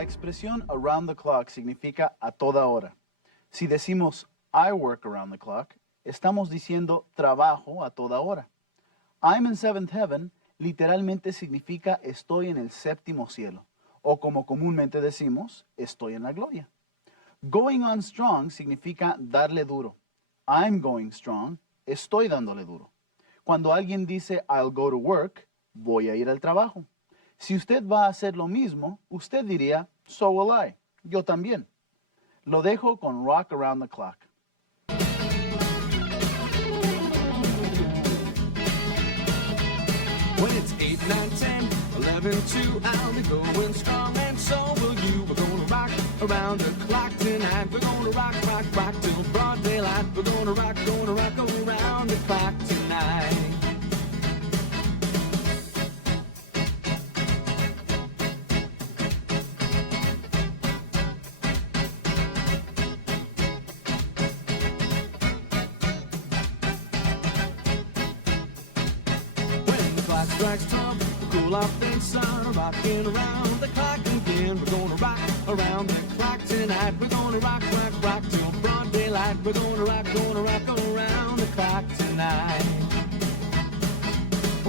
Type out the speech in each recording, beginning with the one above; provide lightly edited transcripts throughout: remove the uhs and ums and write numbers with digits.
La expresión around the clock significa a toda hora. Si decimos I work around the clock, estamos diciendo trabajo a toda hora. I'm in seventh heaven literalmente significa estoy en el séptimo cielo, o como comúnmente decimos, estoy en la gloria. Going on strong significa darle duro. I'm going strong, estoy dándole duro. Cuando alguien dice I'll go to work, voy a ir al trabajo. Si usted va a hacer lo mismo, usted diría so will I, yo también. Lo dejo con Rock Around the Clock. When it's 8, 9, 10, 11, 2, I'll be going strong, and so will you. We're gonna rock around the clock tonight. We're gonna rock, rock, rock till broad daylight. We're gonna rock around the clock tonight. Strikes 12, cool off in sun, rocking around the clock again. We're gonna rock around the clock tonight. We're gonna rock, rock, rock till broad daylight. We're gonna rock around the clock tonight.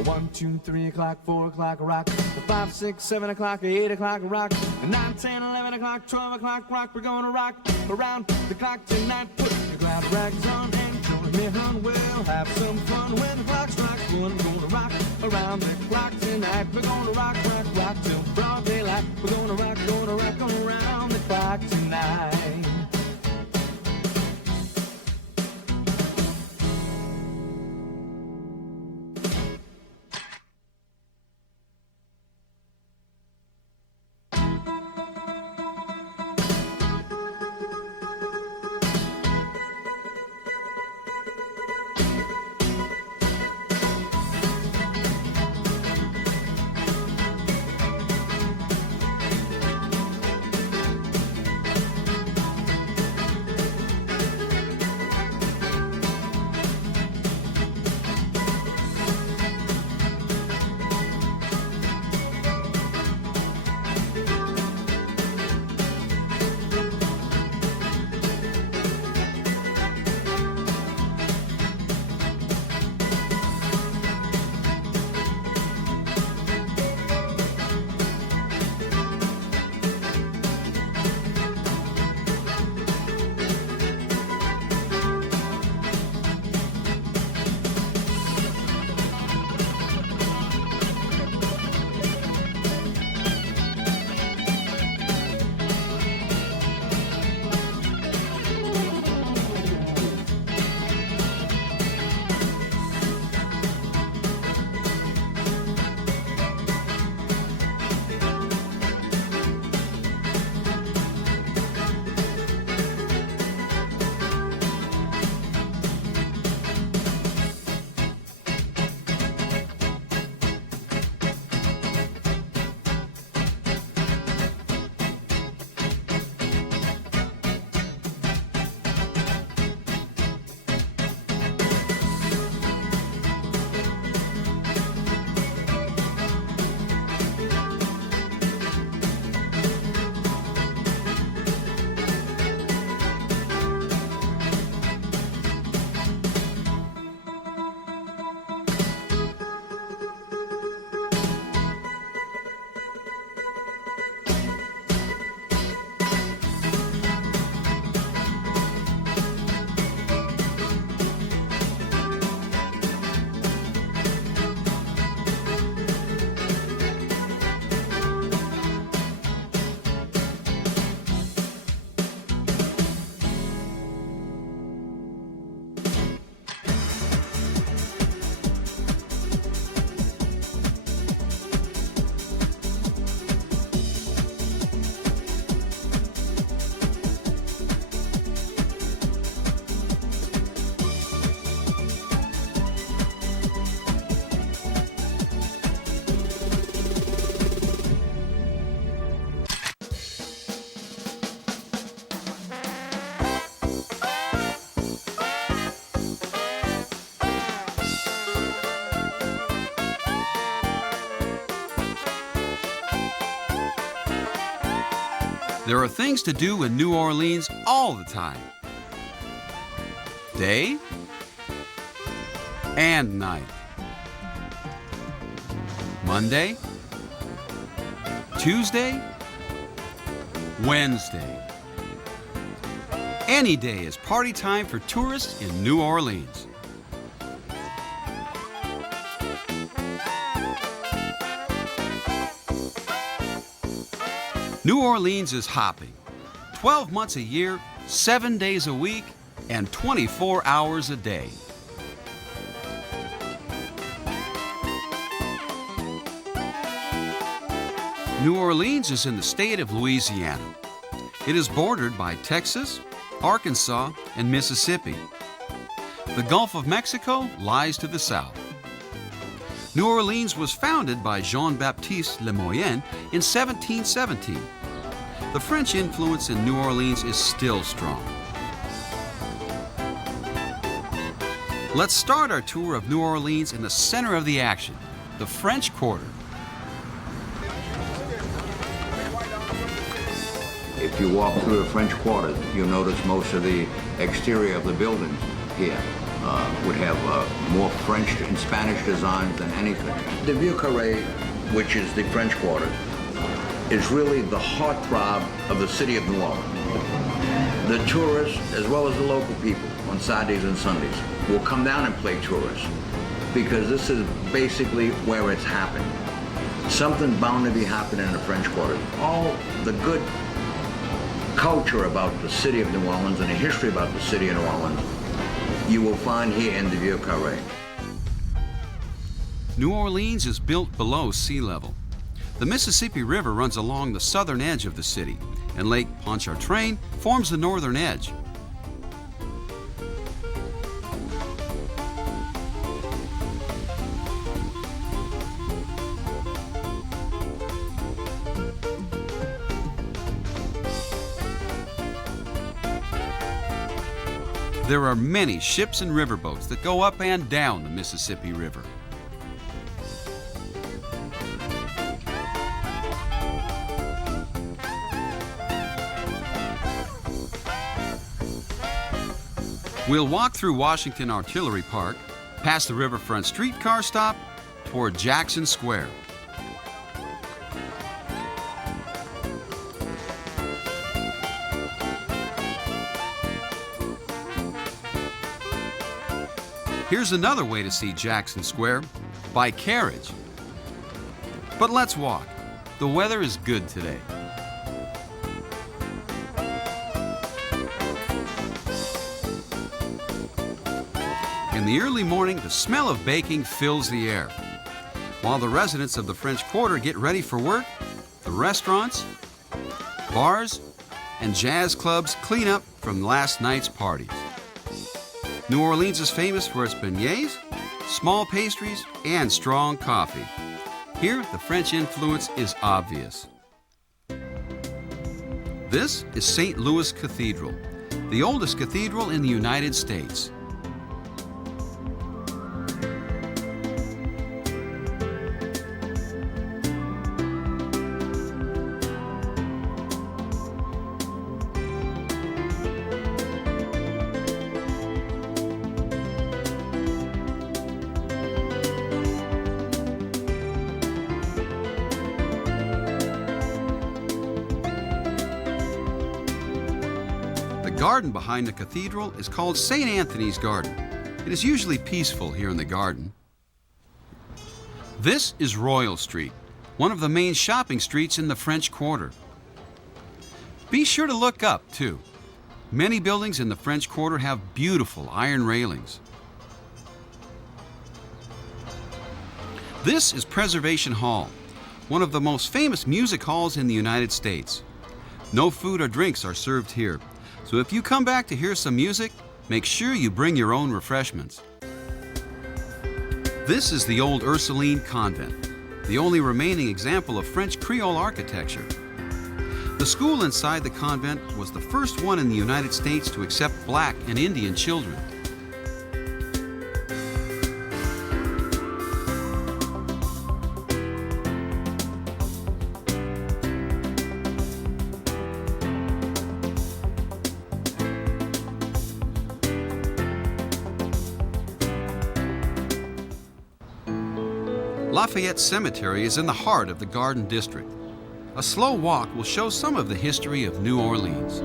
1, 2, 3 o'clock, 4 o'clock, rock. 5, 6, 7 o'clock, 8 o'clock, rock. 9, 10, 11 o'clock, 12 o'clock, rock. We're gonna rock around the clock tonight. Put your glad rags on and join me, hon. We'll have some fun when the clock strikes 1. We're gonna rock around the clock tonight. We're gonna rock, rock, rock till broad daylight. We're gonna rock around the clock tonight. There are things to do in New Orleans all the time. Day and night. Monday, Tuesday, Wednesday. Any day is party time for tourists in New Orleans. New Orleans is hopping. 12 months a year, 7 days a week, and 24 hours a day. New Orleans is in the state of Louisiana. It is bordered by Texas, Arkansas, and Mississippi. The Gulf of Mexico lies to the south. New Orleans was founded by Jean-Baptiste Le Moyne in 1717. The French influence in New Orleans is still strong. Let's start our tour of New Orleans in the center of the action, the French Quarter. If you walk through the French Quarter, you'll notice most of the exterior of the buildings here would have more French and Spanish designs than anything. The Vieux Carré, which is the French Quarter, is really the heartthrob of the city of New Orleans. The tourists, as well as the local people, on Saturdays and Sundays, will come down and play tourists because this is basically where it's happening. Something bound to be happening in the French Quarter. All the good culture about the city of New Orleans and the history about the city of New Orleans you will find here in the Vieux Carré. New Orleans is built below sea level. The Mississippi River runs along the southern edge of the city, and Lake Pontchartrain forms the northern edge. There are many ships and riverboats that go up and down the Mississippi River. We'll walk through Washington Artillery Park, past the Riverfront streetcar stop, toward Jackson Square. Here's another way to see Jackson Square, by carriage. But let's walk. The weather is good today. In the early morning, the smell of baking fills the air. While the residents of the French Quarter get ready for work, the restaurants, bars, and jazz clubs clean up from last night's parties. New Orleans is famous for its beignets, small pastries, and strong coffee. Here, the French influence is obvious. This is St. Louis Cathedral, the oldest cathedral in the United States. The garden behind the cathedral is called St. Anthony's Garden. It is usually peaceful here in the garden. This is Royal Street, one of the main shopping streets in the French Quarter. Be sure to look up, too. Many buildings in the French Quarter have beautiful iron railings. This is Preservation Hall, one of the most famous music halls in the United States. No food or drinks are served here, so if you come back to hear some music, make sure you bring your own refreshments. This is the old Ursuline Convent, the only remaining example of French Creole architecture. The school inside the convent was the first one in the United States to accept Black and Indian children. Lafayette Cemetery is in the heart of the Garden District. A slow walk will show some of the history of New Orleans.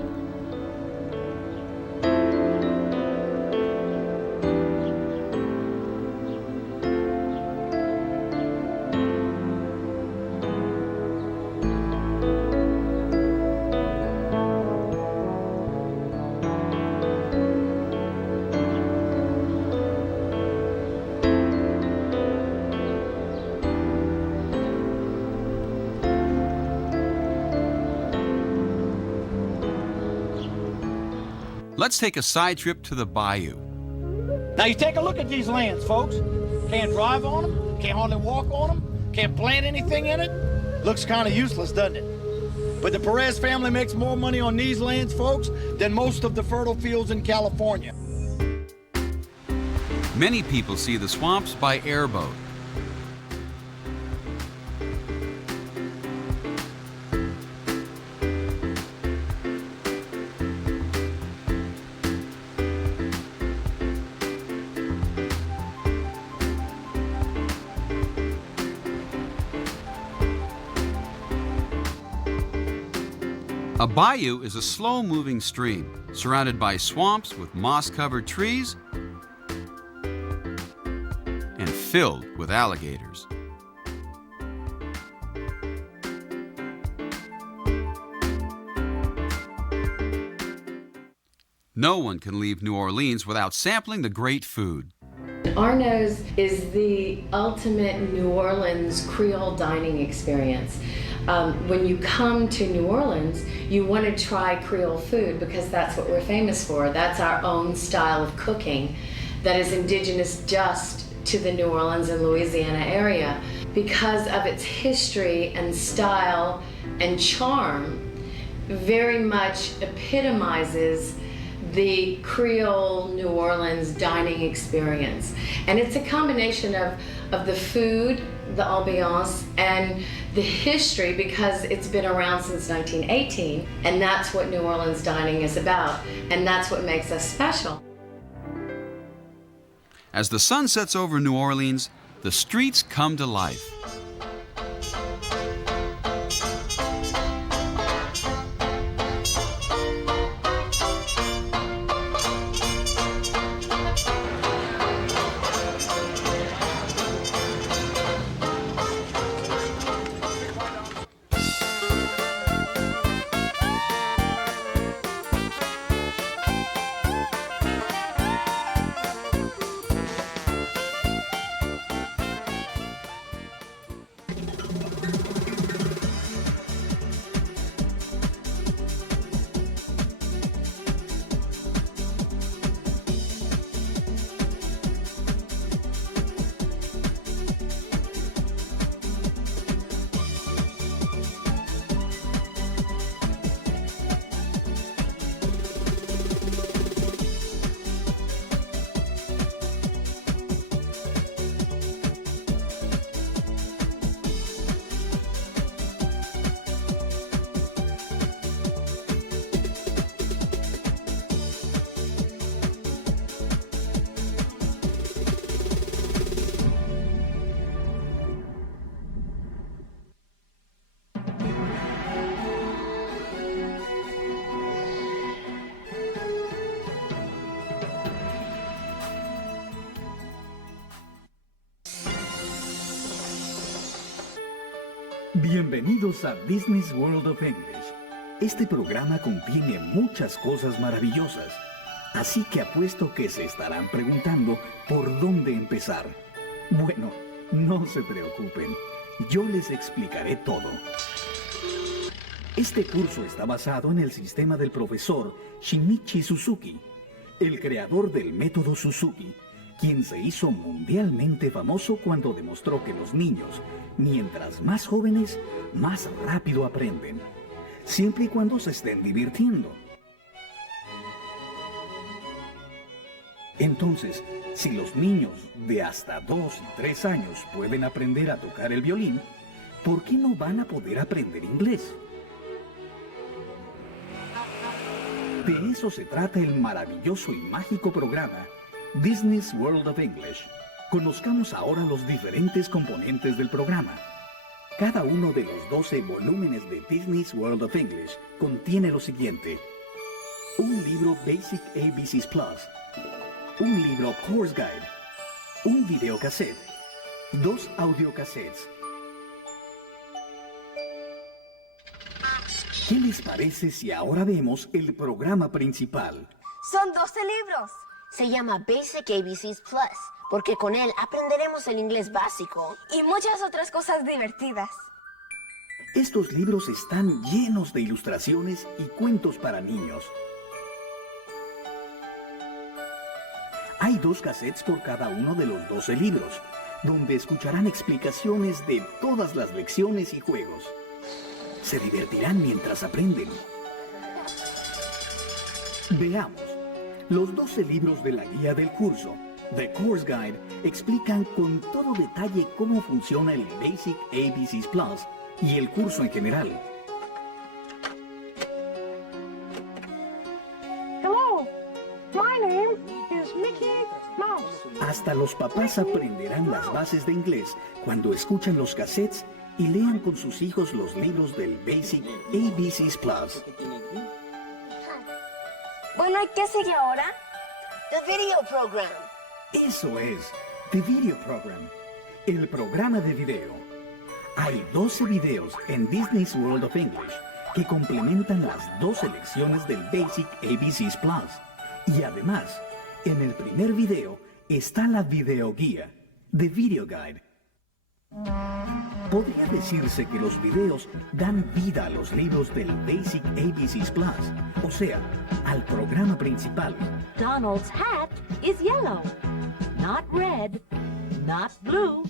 Let's take a side trip to the bayou. Now you take a look at these lands, folks. Can't drive on them, can't hardly walk on them, can't plant anything in it. Looks kind of useless, doesn't it? But the Perez family makes more money on these lands, folks, than most of the fertile fields in California. Many people see the swamps by airboat. A bayou is a slow-moving stream surrounded by swamps with moss-covered trees and filled with alligators. No one can leave New Orleans without sampling the great food. Arno's is the ultimate New Orleans Creole dining experience. When you come to New Orleans, you want to try Creole food because that's what we're famous for. That's our own style of cooking that is indigenous just to the New Orleans and Louisiana area. Because of its history and style and charm, very much epitomizes the Creole New Orleans dining experience. And it's a combination of the food, the ambiance, and the history, because it's been around since 1918, and that's what New Orleans dining is about, and that's what makes us special. As the sun sets over New Orleans, the streets come to life. Bienvenidos a Disney's World of English. Este programa contiene muchas cosas maravillosas, así que apuesto que se estarán preguntando por dónde empezar. Bueno, no se preocupen, yo les explicaré todo. Este curso está basado en el sistema del profesor Shinichi Suzuki, el creador del método Suzuki, quien se hizo mundialmente famoso cuando demostró que los niños, mientras más jóvenes, más rápido aprenden, siempre y cuando se estén divirtiendo. Entonces, si los niños de hasta 2 y 3 años pueden aprender a tocar el violín, ¿por qué no van a poder aprender inglés? De eso se trata el maravilloso y mágico programa Disney's World of English. Conozcamos ahora los diferentes componentes del programa. Cada uno de los 12 volúmenes de Disney's World of English contiene lo siguiente: un libro Basic ABCs Plus, un libro Course Guide, un videocassette, 2 audiocassettes. ¿Qué les parece si ahora vemos el programa principal? Son 12 libros. Se llama Basic ABCs Plus, porque con él aprenderemos el inglés básico. Y muchas otras cosas divertidas. Estos libros están llenos de ilustraciones y cuentos para niños. Hay 2 cassettes por cada uno de los 12 libros, donde escucharán explicaciones de todas las lecciones y juegos. Se divertirán mientras aprenden. Veamos. Los 12 libros de la guía del curso, The Course Guide, explican con todo detalle cómo funciona el Basic ABCs Plus y el curso en general. Hello, my name is Mickey Mouse. Hasta los papás aprenderán las bases de inglés cuando escuchan los cassettes y lean con sus hijos los libros del Basic ABCs Plus. Bueno, ¿y qué sigue ahora? The video program. Eso es, The Video Program, el programa de video. Hay 12 videos en Disney's World of English que complementan las 12 lecciones del Basic ABCs Plus. Y además, en el primer video está la videoguía, The Video Guide. Podría decirse que los videos dan vida a los libros del Basic ABCs Plus, o sea, al programa principal. Donald's hat is yellow, not red, not blue,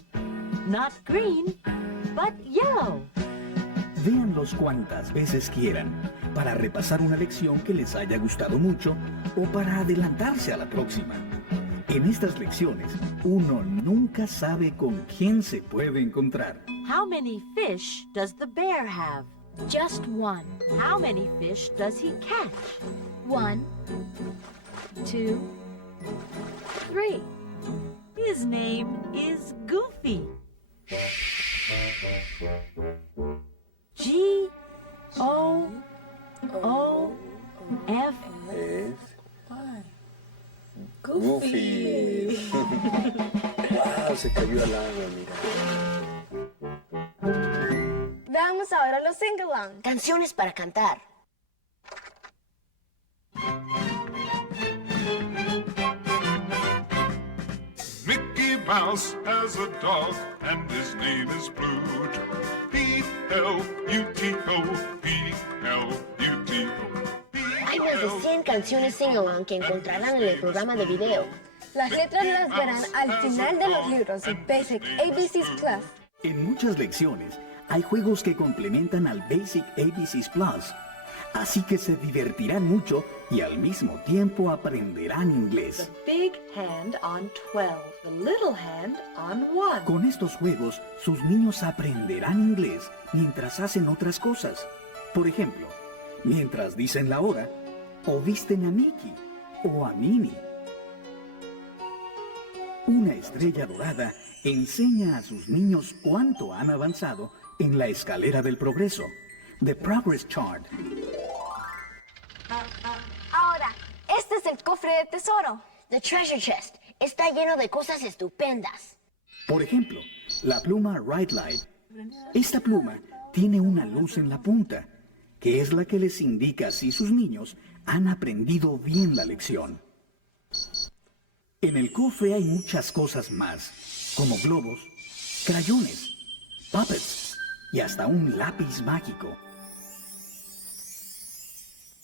not green, but yellow. Véanlos cuantas veces quieran, para repasar una lección que les haya gustado mucho o para adelantarse a la próxima. En estas lecciones, uno nunca sabe con quién se puede encontrar. How many fish does the bear have? Just one. How many fish does he catch? 1, 2, 3. His name is Goofy. G-O-O-F. Goofy. Wow, se cayó al agua, mira. Veamos ahora los sing-along. Canciones para cantar. Mickey Mouse has a dog, and his name is Pluto. P-L-U-T-O, P-L-U-T-O. Hay más de 100 canciones sing-along que encontrarán en el programa de video. Las letras las verán al final de los libros de Basic ABCs Plus. En muchas lecciones, hay juegos que complementan al Basic ABCs Plus, así que se divertirán mucho y al mismo tiempo aprenderán inglés. The big hand on 12, the little hand on 1. Con estos juegos, sus niños aprenderán inglés mientras hacen otras cosas. Por ejemplo, mientras dicen la hora, o visten a Mickey, o a Minnie. Una estrella dorada enseña a sus niños cuánto han avanzado en la escalera del progreso, The Progress Chart. Ahora, este es el cofre de tesoro. The Treasure Chest está lleno de cosas estupendas. Por ejemplo, la pluma Right Light. Esta pluma tiene una luz en la punta, que es la que les indica si sus niños han aprendido bien la lección. En el cofre hay muchas cosas más, como globos, crayones, puppets y hasta un lápiz mágico.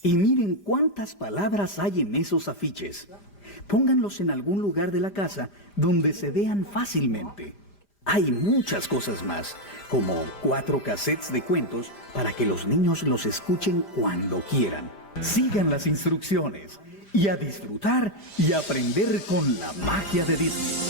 Y miren cuántas palabras hay en esos afiches. Pónganlos en algún lugar de la casa donde se vean fácilmente. Hay muchas cosas más, como 4 cassettes de cuentos para que los niños los escuchen cuando quieran. Sigan las instrucciones y a disfrutar y aprender con la magia de Disney.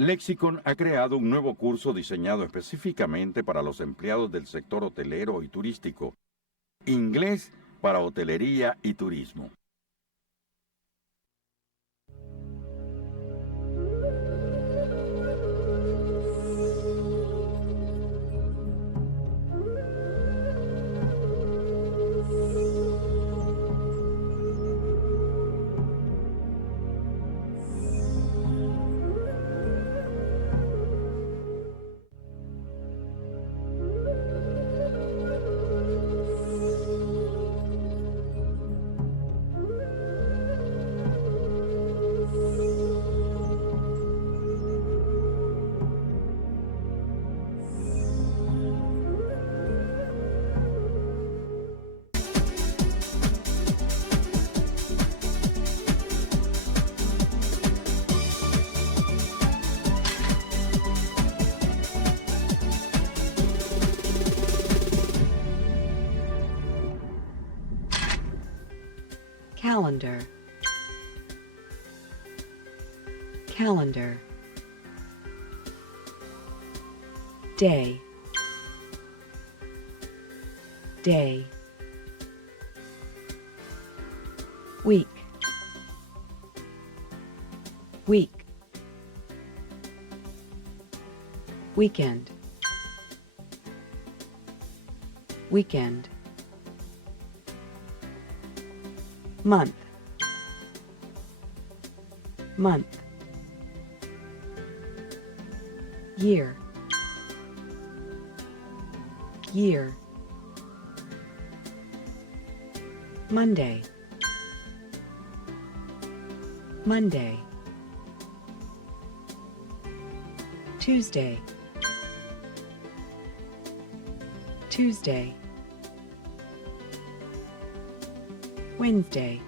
Lexicon ha creado un nuevo curso diseñado específicamente para los empleados del sector hotelero y turístico. Inglés para hotelería y turismo. Calendar. Calendar. Day. Day. Week. Week. Weekend. Weekend. Month. Month. Year. Year. Monday. Monday. Tuesday. Tuesday. Wednesday.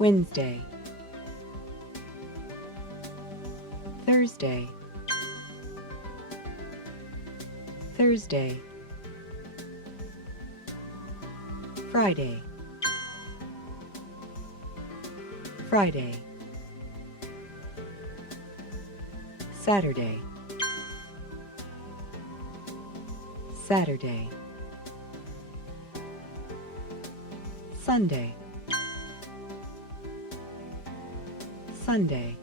Wednesday. Thursday. Thursday. Friday. Friday. Saturday. Saturday. Sunday. Sunday.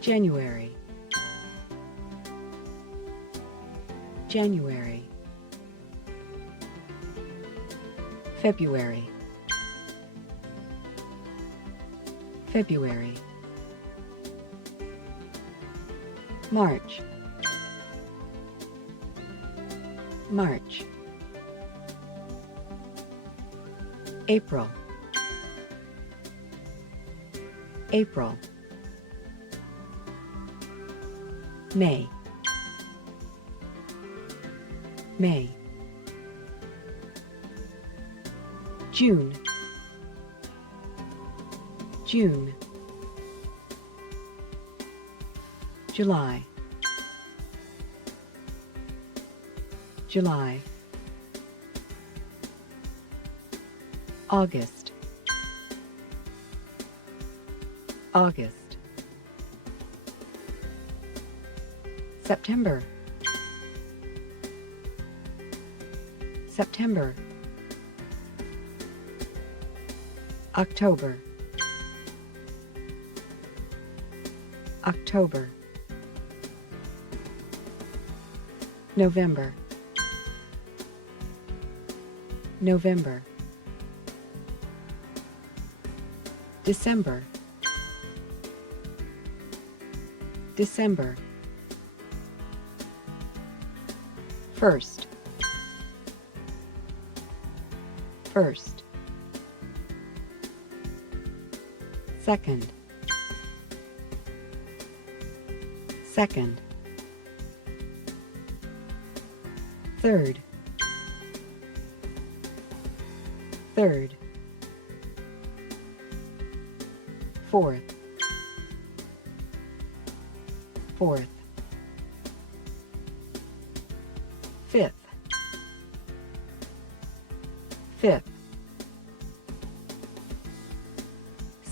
January. January. February. February. March. March. April. April. May. May. June. June. July. July. August. August. September. September. October. October. November. November. December. December. First. First. Second. Second. Third. Third. Fourth. Fourth. Fifth. Fifth.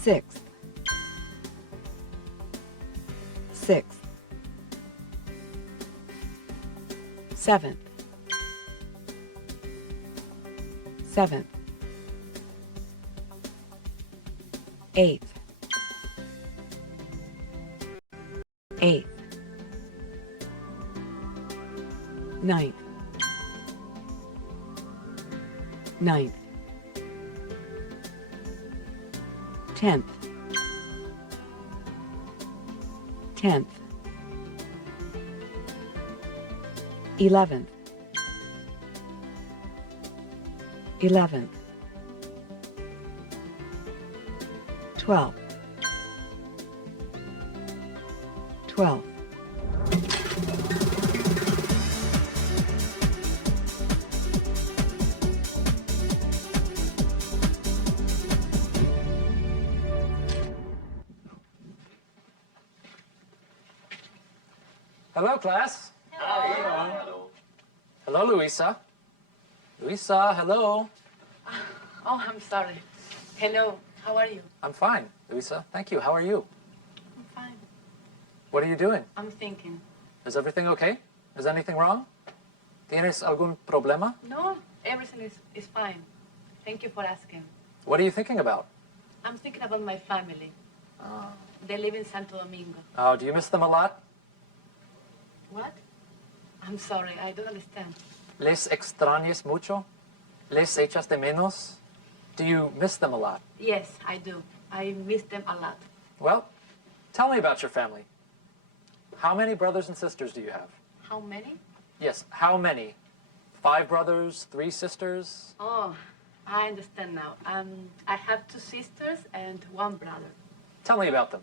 sixth, sixth, seventh, seventh, eighth, eighth, ninth, ninth, 10th, 10th, 11th, 11th, 12th, 12th, Hello, class. Hello. Hello, Luisa. Luisa, hello. Oh, I'm sorry. Hello, how are you? I'm fine, Luisa. Thank you. How are you? I'm fine. What are you doing? I'm thinking. Is everything okay? Is anything wrong? ¿Tienes algún problema? No, everything is fine. Thank you for asking. What are you thinking about? I'm thinking about my family. They live in Santo Domingo. Oh, do you miss them a lot? What? I'm sorry, I don't understand. ¿Les extrañas mucho? ¿Les echas de menos? Do you miss them a lot? Yes, I do. I miss them a lot. Well, tell me about your family. How many brothers and sisters do you have? How many? Yes, how many? 5 brothers, 3 sisters? Oh, I understand now. I have 2 sisters and 1 brother. Tell me about them.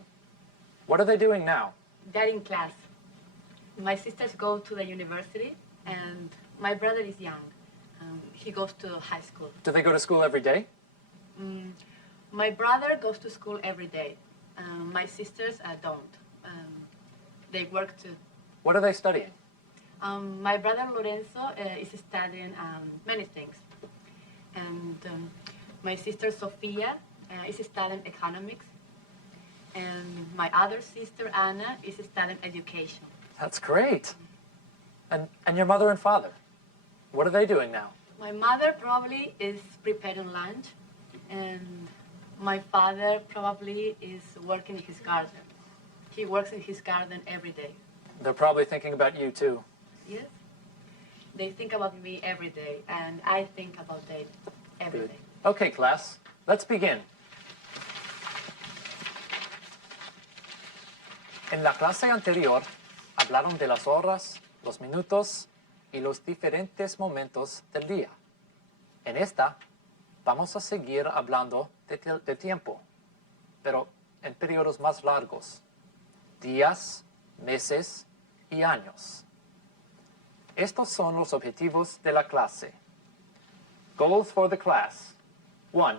What are they doing now? They're in class. My sisters go to the university, and my brother is young. He goes to high school. Do they go to school every day? My brother goes to school every day. My sisters don't. They work too. What are they studying? My brother Lorenzo is studying many things. And my sister Sofia is studying economics. And my other sister Anna is studying education. That's great. And your mother and father? What are they doing now? My mother probably is preparing lunch, and my father probably is working in his garden. He works in his garden every day. They're probably thinking about you too. Yes. They think about me every day, and I think about them every day. Okay, class, let's begin. En la clase anterior, hablaron de las horas, los minutos y los diferentes momentos del día. En esta, vamos a seguir hablando de tiempo, pero en periodos más largos, días, meses y años. Estos son los objetivos de la clase. Goals for the class. 1.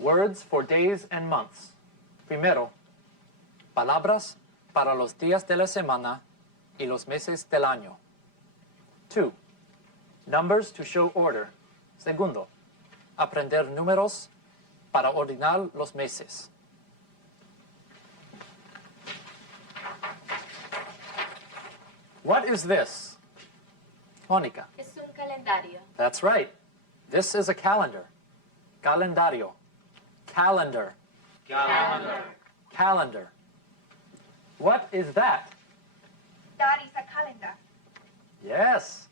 Words for days and months. Primero, palabras para los días de la semana y los meses del año. 2. Numbers to show order. Segundo, aprender números para ordenar los meses. What is this? Mónica. Es un calendario. That's right. This is a calendar. Calendario. Calendar. Calendar. Calendar. What is that? That is a calendar. Yes.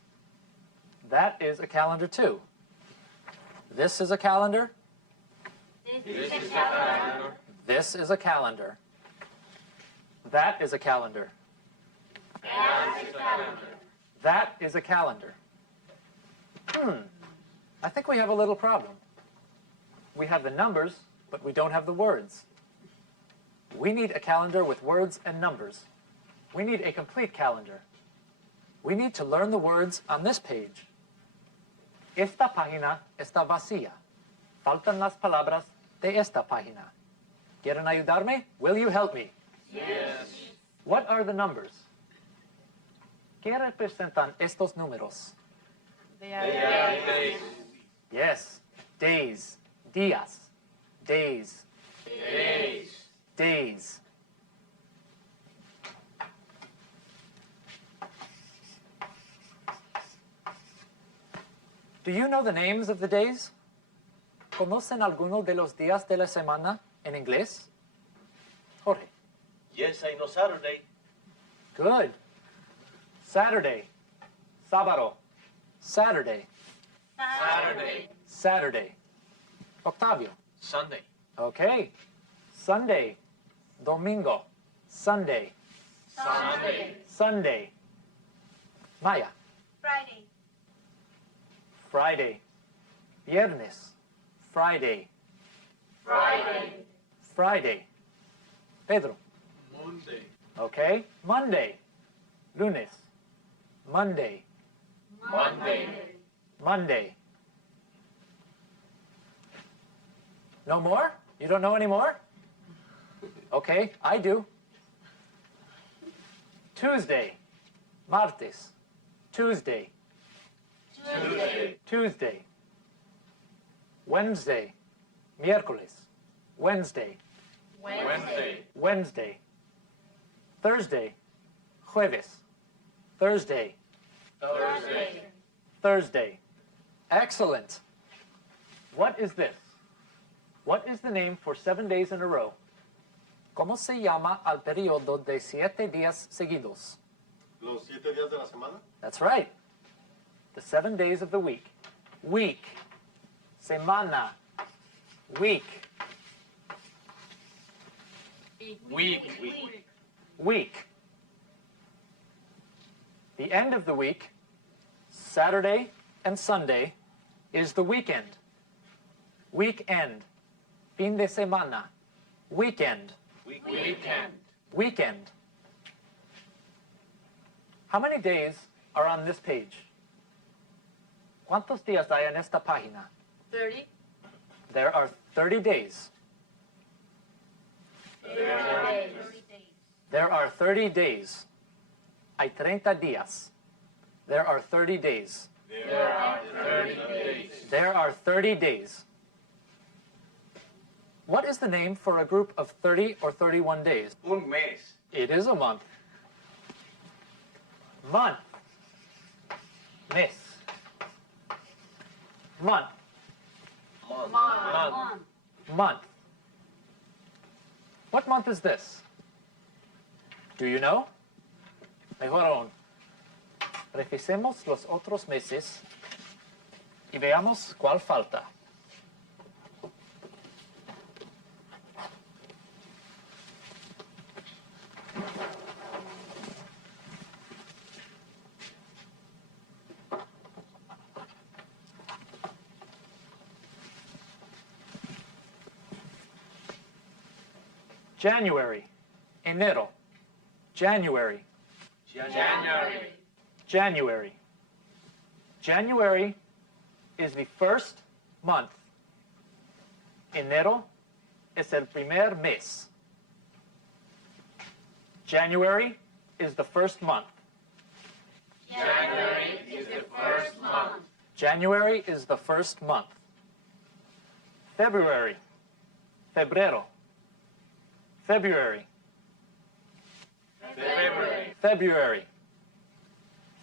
That is a calendar too. This is a calendar. This is a calendar. This is a calendar. That is a calendar. That is a calendar. That is a calendar. I think we have a little problem. We have the numbers, but we don't have the words. We need a calendar with words and numbers. We need a complete calendar. We need to learn the words on this page. Esta página está vacía. Faltan las palabras de esta página. ¿Quieren ayudarme? Will you help me? Yes. What are the numbers? ¿Qué representan estos números? They are Yes, days, días, days. Days. Days. Do you know the names of the days? ¿Conocen alguno de los días de la semana en inglés? Jorge. Yes, I know Saturday. Good. Saturday. Sábado. Saturday. Saturday. Saturday. Octavio. Sunday. Okay. Sunday. Domingo. Sunday. Sunday. Sunday. Maya. Friday. Friday. Viernes. Friday. Friday. Friday. Pedro. Monday. Okay. Monday. Lunes. Monday. Monday. Monday. No more? You don't know any more? Okay, I do. Tuesday. Martes. Tuesday. Tuesday. Tuesday. Wednesday. Miércoles. Wednesday. Wednesday. Wednesday. Thursday. Jueves. Thursday. Thursday. Thursday. Excellent. What is this? What is the name for 7 days in a row? ¿Cómo se llama al periodo de 7 días seguidos? ¿Los 7 días de la semana? That's right. The 7 days of the week. Week. Semana. Week. Week. Week. The end of the week, Saturday and Sunday, is the weekend. Weekend. Fin de semana. Weekend. Weekend. Weekend. How many days are on this page? ¿Cuántos días hay en esta página? 30. There are 30 days. There are 30 days. Hay 30 días. There are 30 days. There are 30 days. There are 30 days. What is the name for a group of 30 or 31 days? Un mes. It is a month. Month. Mes. Month. Month. Month. What month is this? Do you know? Mejor aún. Revisemos los otros meses y veamos cuál falta. January. Enero. January. January. January. January is the first month. Enero es el primer mes. January is the first month. January is the first month. January is the first month. February. Febrero. February. February. February.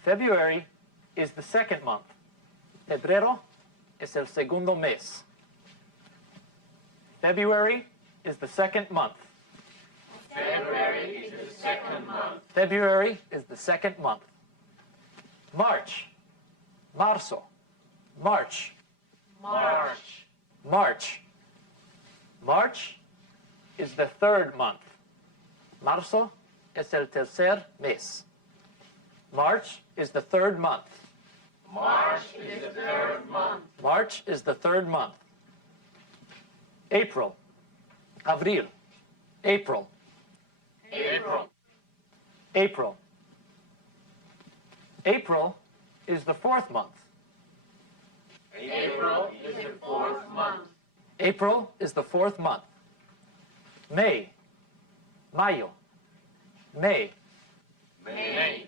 February is the second month. Febrero es el segundo mes. February is the second month. February is the second month. February is the second month. March. Marzo. March. March. March. March is the third month. Marzo es el tercer mes. March is the third month. March is the third month. March is the third month. April. Abril. April. April. April. April is the fourth month. April is the fourth month. April is the fourth month. May. Mayo. May. May.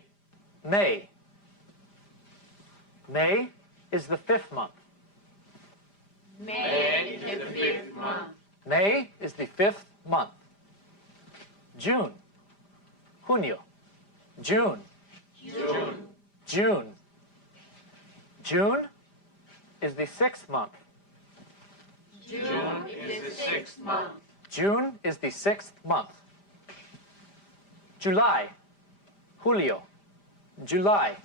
May. May is the fifth month. May is the fifth month. May is the 5th month. June. Junio. June. June. June. June is the 6th month. June is the 6th month. June is the 6th month. July. Julio. July.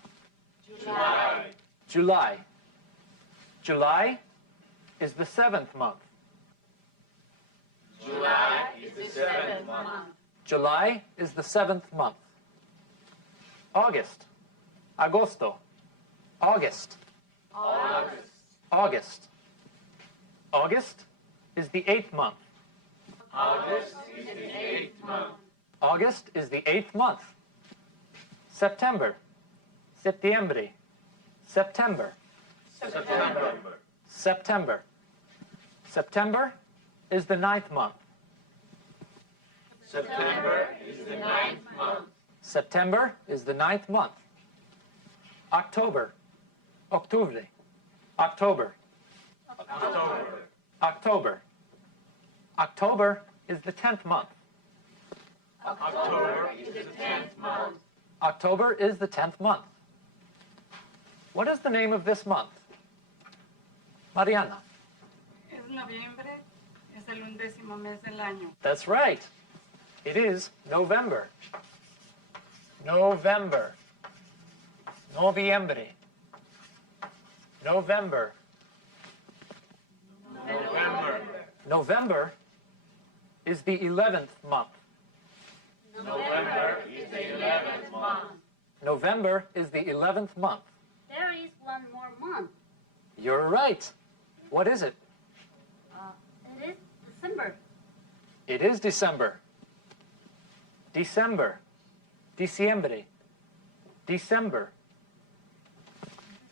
July. July. July is the 7th month. July is the 7th month. July is the 7th month. August. Agosto. August. August. August. August is the 8th month. August is the 8th month. August is the 8th month. September. Septiembre. September. September. September. September is the 9th month. September is the 9th month. September is the 9th month. October. Octubre. October. October. October. October is the 10th month. October is the 10th month. October is the 10th month. What is the name of this month? Mariana. Es noviembre, es el 11º mes del año. That's right. It is November. November. Noviembre. November. November. November is the 11th month. November is the 11th month. November is the 11th month. There is one more month. You're right. What is it? It is December. It is December. December. Diciembre. December.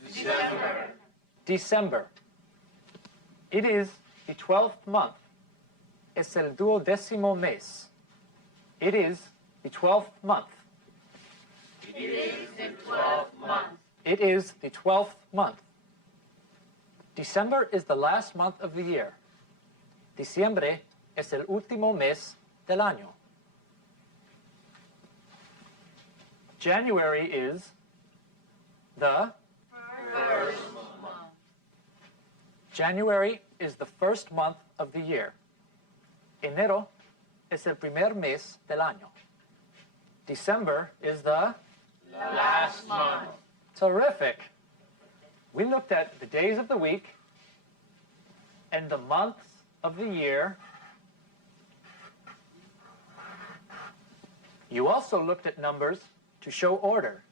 December. December. It is the 12th month. Es el 12º mes. It is the 12th month. It is the 12th month. It is the 12th month. December is the last month of the year. Diciembre es el último mes del año. January is the First month. January is the first month of the year. Enero es el primer mes del año. December is the Last month. Terrific. We looked at the days of the week and the months of the year. You also looked at numbers to show order.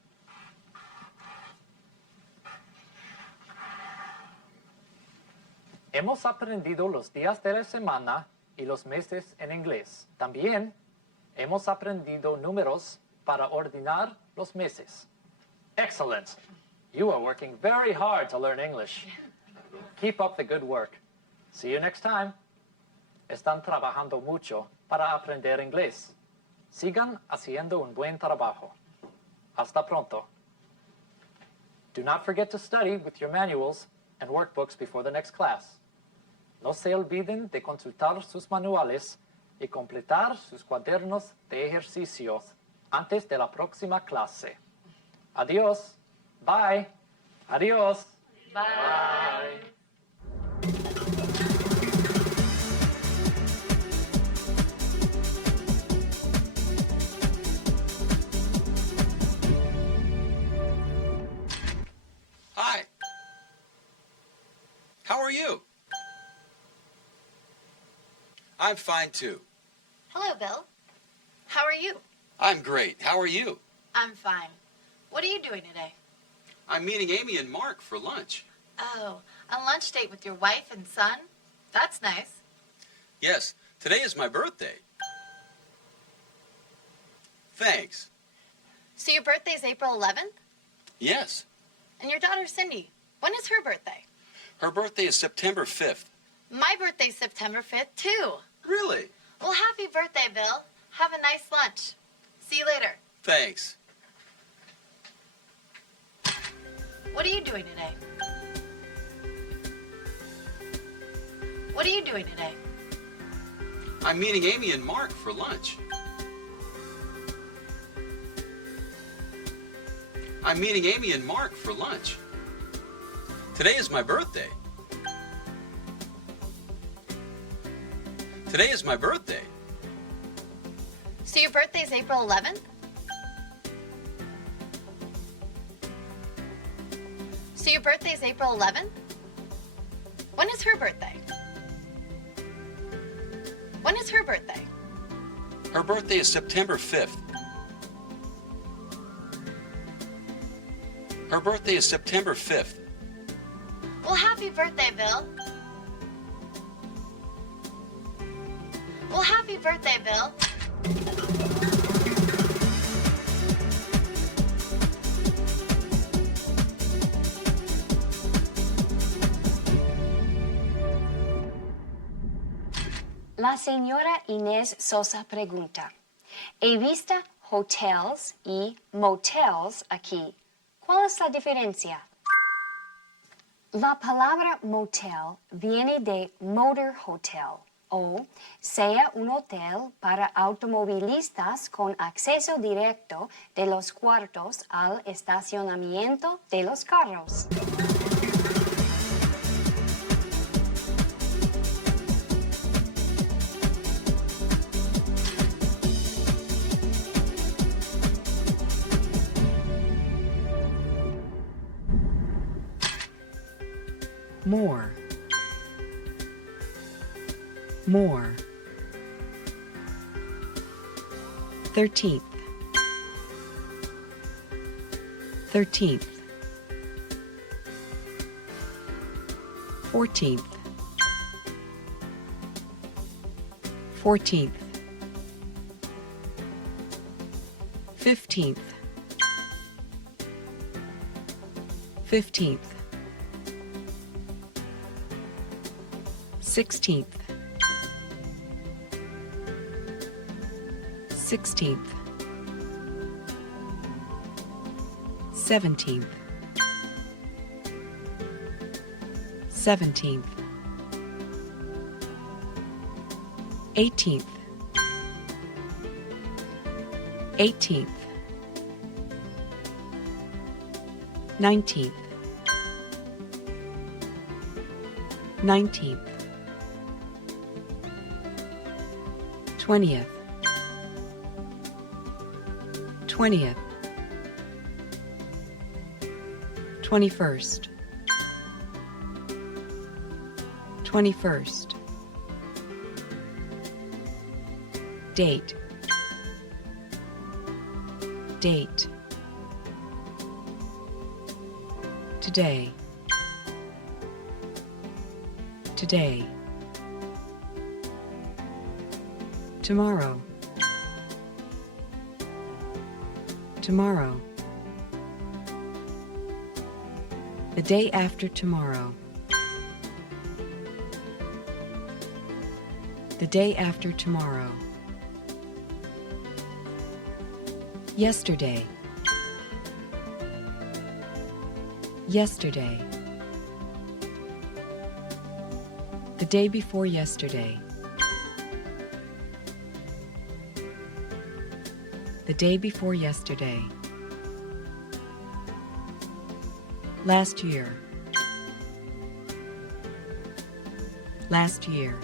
Hemos aprendido los días de la semana y los meses en inglés. También hemos aprendido números para ordenar los meses. Excellent. You are working very hard to learn English. Keep up the good work. See you next time. Están trabajando mucho para aprender inglés. Sigan haciendo un buen trabajo. Hasta pronto. Do not forget to study with your manuals and workbooks before the next class. No se olviden de consultar sus manuales y completar sus cuadernos de ejercicios antes de la próxima clase. Adiós. Bye. Adiós. Bye. Hi. How are you? I'm fine too. Hello, Bill. How are you? I'm great. How are you? I'm fine. What are you doing today? I'm meeting Amy and Mark for lunch. Oh, a lunch date with your wife and son? That's nice. Yes, today is my birthday. Thanks. So your birthday's April 11th? Yes. And your daughter Cindy, when is her birthday? Her birthday is September 5th. My birthday's September 5th, too. Really? Well, happy birthday, Bill. Have a nice lunch. See you later. Thanks. What are you doing today? What are you doing today? I'm meeting Amy and Mark for lunch. I'm meeting Amy and Mark for lunch. Today is my birthday. Today is my birthday. So your birthday is April 11th? So your birthday is April 11th? When is her birthday? When is her birthday? Her birthday is September 5th. Her birthday is September 5th. Well, happy birthday, Bill. Well, happy birthday, Bill. La señora Inés Sosa pregunta, he visto hotels y motels aquí. ¿Cuál es la diferencia? La palabra motel viene de motor hotel, o sea un hotel para automovilistas con acceso directo de los cuartos al estacionamiento de los carros. More. More. 13th. 13th. 14th. 14th. 15th. 15th. 16th. 16th. 17th. 17th. 18th. 18th. 19th. 19th. 20th. 20th. 21st. 21st. Date. Date. Today. Today. Tomorrow. Tomorrow. The day after tomorrow. The day after tomorrow. Yesterday. Yesterday. The day before yesterday. The day before yesterday. Last year. Last year.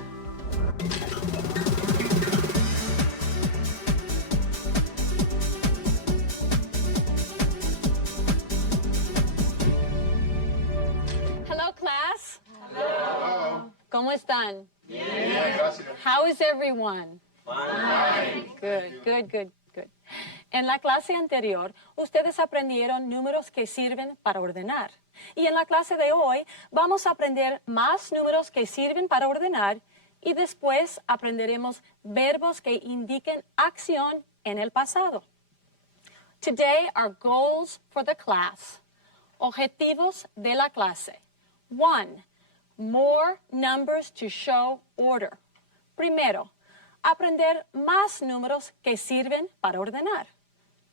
Hello, class. Hello. ¿Cómo están? Bien, gracias. How is everyone? Fine. Good, good, good, good. En la clase anterior, ustedes aprendieron números que sirven para ordenar. Y en la clase de hoy, vamos a aprender más números que sirven para ordenar y después aprenderemos verbos que indiquen acción en el pasado. Today, our goals for the class. Objetivos de la clase. 1. More numbers to show order. Primero, aprender más números que sirven para ordenar.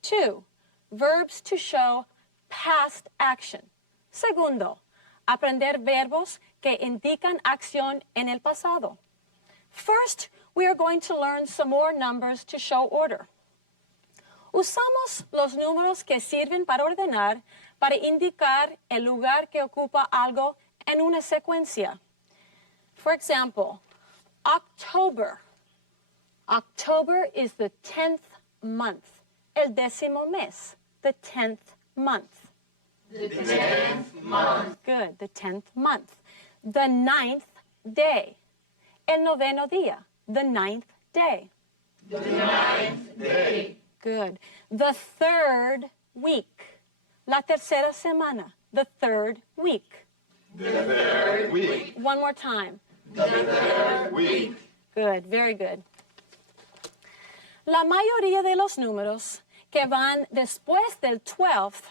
2. Verbs to show past action. Segundo, aprender verbos que indican acción en el pasado. First, we are going to learn some more numbers to show order. Usamos los números que sirven para ordenar para indicar el lugar que ocupa algo en una secuencia. For example, October. October is the 10th month. El 10º mes, the 10th month. The 10th month. Good, the 10th month. The 9th day. El 9º día, the 9th day. The 9th day. Good. The 3rd week. La tercera semana, the 3rd week. The 3rd week. One more time. The 3rd week. Good, very good. La mayoría de los números que van después del 12th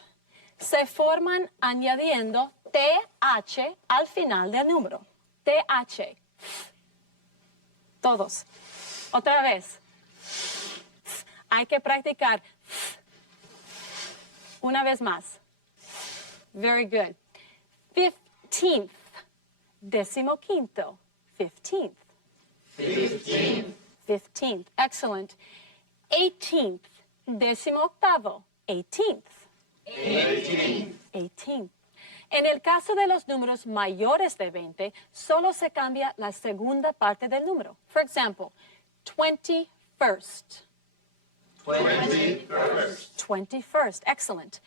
se forman añadiendo TH al final del número. TH. Todos. Otra vez. Hay que practicar. Una vez más. Very good. 15th. 15º. 15th. 15th. 15th. Excellent. 18th. 18º. 18th. 18th. 18th. En el caso de los números mayores de 20, solo se cambia la segunda parte del número. For example, 21st. 21st. 21st. Excellent.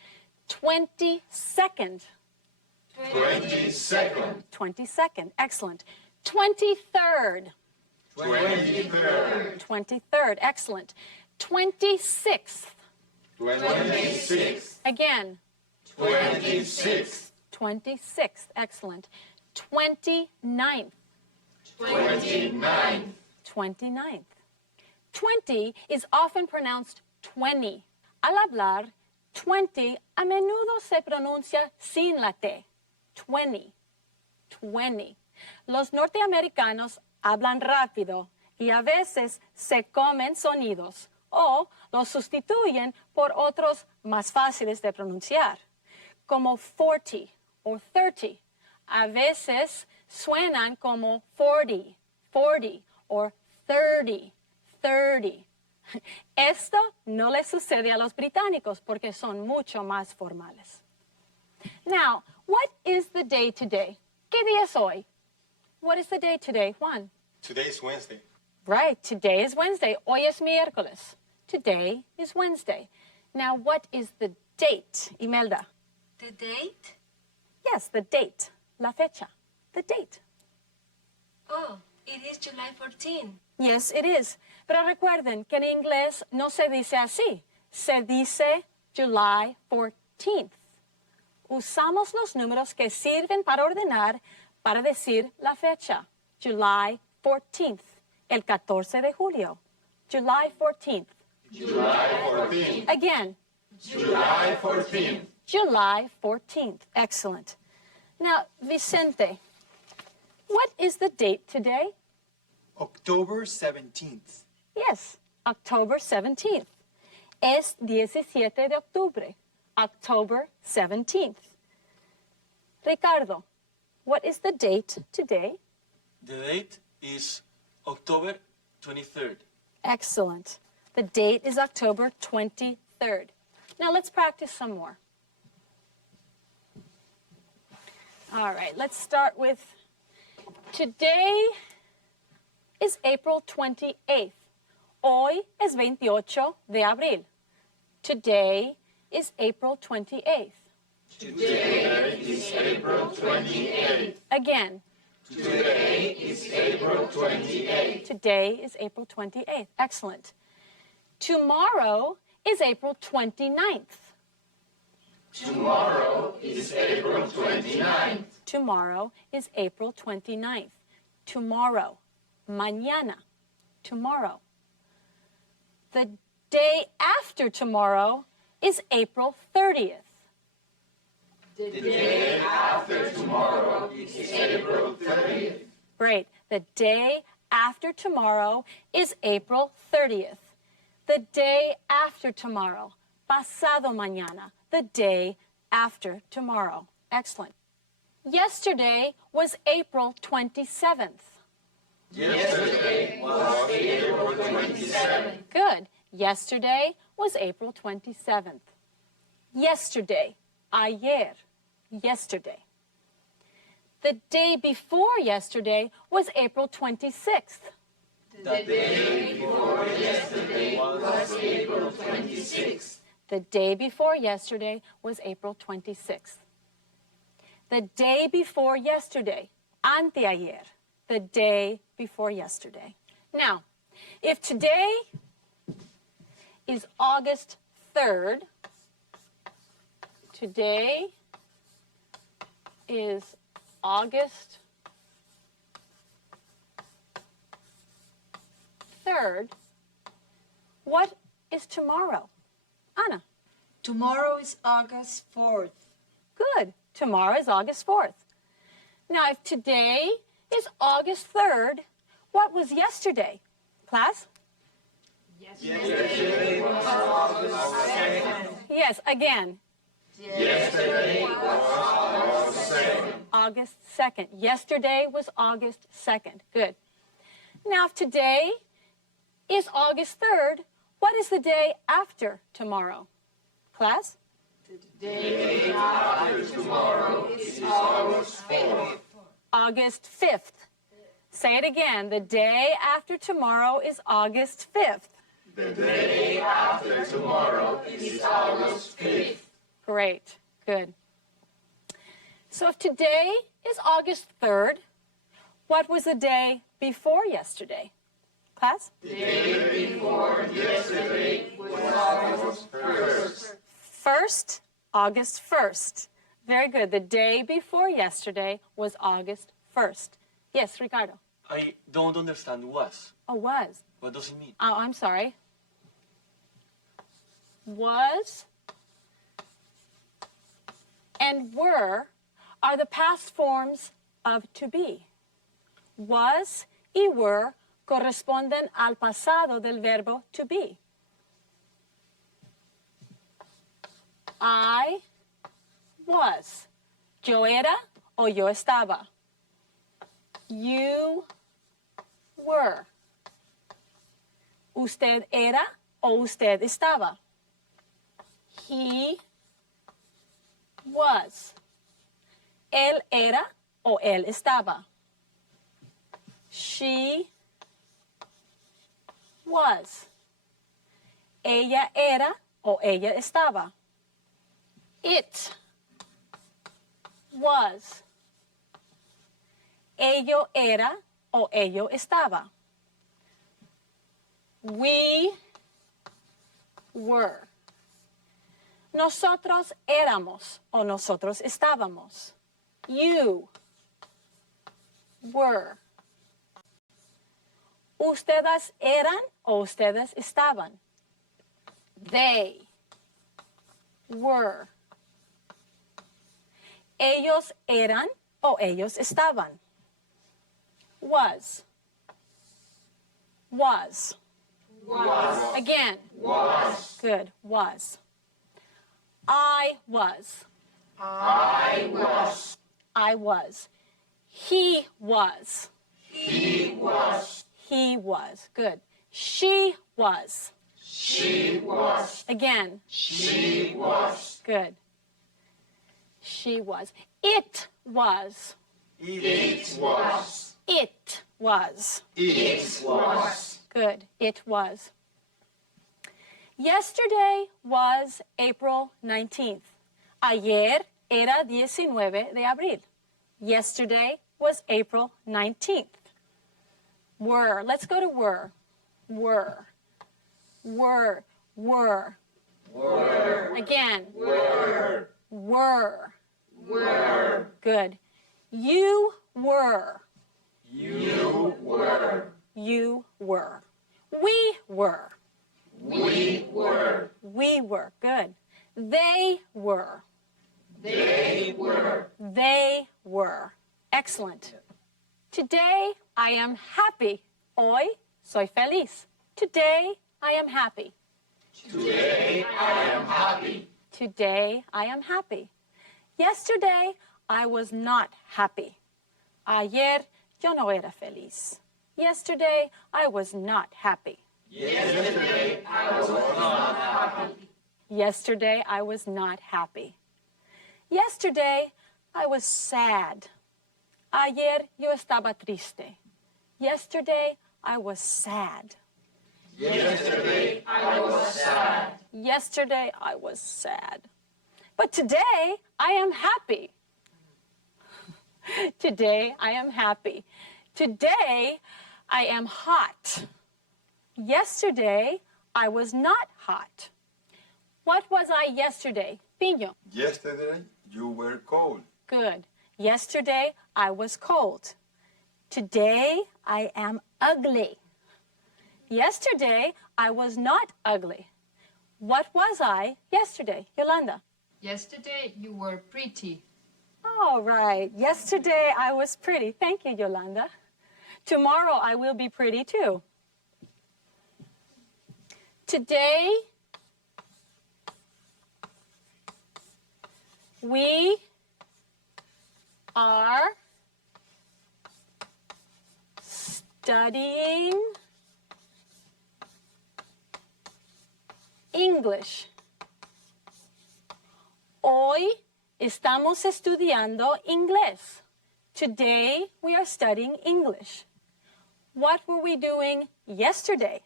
22nd. 22nd. 22nd. Excellent. 23rd. 23rd. 23rd. Excellent. 26th. 26th. Again. 26th. 26th. Excellent. 29th. 29th. 29th. 20 is often pronounced 20. Al hablar, 20 a menudo se pronuncia sin la T. 20. 20. Los norteamericanos hablan rápido y a veces se comen sonidos o los sustituyen por otros más fáciles de pronunciar, como 40 o 30. A veces suenan como 40, 40 o 30, 30. Esto no le sucede a los británicos porque son mucho más formales. Now, what is the day today? ¿Qué día es hoy? What is the day today, Juan? Today is Wednesday. Right, today is Wednesday. Hoy es miércoles. Today is Wednesday. Now, what is the date, Imelda? The date? Yes, the date. La fecha. The date. Oh, it is July 14. Yes, it is. Pero recuerden que en inglés no se dice así. Se dice July 14th. Usamos los números que sirven para ordenar para decir la fecha. July 14th. El 14 de julio. July 14th. July 14th. Again. July 14th. July 14th. Excellent. Now, Vicente, what is the date today? October 17th. Yes, October 17th. Es 17 de octubre. October 17th. Ricardo, what is the date today? The date is October 23rd. Excellent. The date is October 23rd. Now let's practice some more. All right, let's start with today is April 28th. Hoy es 28 de abril. Today is April 28th. Today is April 28th. Again. Today is April 28th. Today is April 28th. Excellent. Tomorrow is April 29th. Tomorrow is April 29th. Tomorrow is April 29th. Tomorrow. Mañana. Tomorrow. The day after tomorrow is April 30th. The day after tomorrow is April 30th. Great. The day after tomorrow is April 30th. The day after tomorrow. Pasado mañana. The day after tomorrow. Excellent. Yesterday was April 27th. Yesterday was April 27th. Good. Yesterday was April 27th. Yesterday. Ayer. Yesterday. The day before yesterday was April 26th. The day before yesterday was April 26th. The day before yesterday was April 26th. The day before yesterday. Anteayer. The day before yesterday. Now, if today is August 3rd, today is August 3rd, what is tomorrow? Anna. Tomorrow is August 4th. Good. Tomorrow is August 4th. Now, if today is August 3rd, what was yesterday? Class? Yesterday was August 2nd. Yes, again. Yesterday was August 2nd. August 2nd. Yesterday was August 2nd. Good. Now, if today is August 3rd, what is the day after tomorrow? Class? The day after tomorrow is August 4th. August 5th. Say it again. The day after tomorrow is August 5th. The day after tomorrow is August 5th. Great. Good. So if today is August 3rd, what was the day before yesterday? Class? The day before yesterday was August 1st. First, August 1st. Very good. The day before yesterday was August 1st. Yes, Ricardo. I don't understand was. Oh, was. What does it mean? Oh, I'm sorry. Was and were are the past forms of to be. Was y were corresponden al pasado del verbo to be. I was. Yo era o yo estaba. You were. Usted era o usted estaba. He was. Él era o él estaba. She was. Ella era o ella estaba. It was. Ello era o ello estaba. We were. Nosotros éramos o nosotros estábamos. You were. Ustedes eran o ustedes estaban. They were. Ellos eran o ellos estaban. Was. Was. Was. Again. Was. Good. Was. I was. I was. I was. He was. He was. He was. Good. She was. She was. Again. She was. Good. She was. It was. It was. It was. It was. Good. It was. Yesterday was April 19th. Ayer era 19 de abril. Yesterday was April 19th. Were. Let's go to were. Were. Were. Were. Were. Again. Were. Were. Were. Good. You were. You were. You were. We were. We were. We were. Good. They were. They were. They were. Excellent. Today I am happy. Hoy soy feliz. Today I am happy. Today I am happy. Today I am happy. Yesterday I was not happy. Ayer yo no era feliz. Yesterday, I was not happy. Yesterday I was not happy. Yesterday, I was not happy. Yesterday, I was sad. Ayer yo estaba triste. Yesterday, I was sad. Yesterday I was sad. Yesterday, I was sad. But today, I am happy. Today, I am happy. Today, I am hot. Yesterday, I was not hot. What was I yesterday? Piño. Yesterday you were cold. Good. Yesterday, I was cold. Today, I am ugly. Yesterday, I was not ugly. What was I yesterday? Yolanda. Yesterday you were pretty. All right. Yesterday, I was pretty. Thank you, Yolanda. Tomorrow, I will be pretty, too. Today, we are studying English. Hoy estamos estudiando inglés. Today we are studying English. What were we doing yesterday?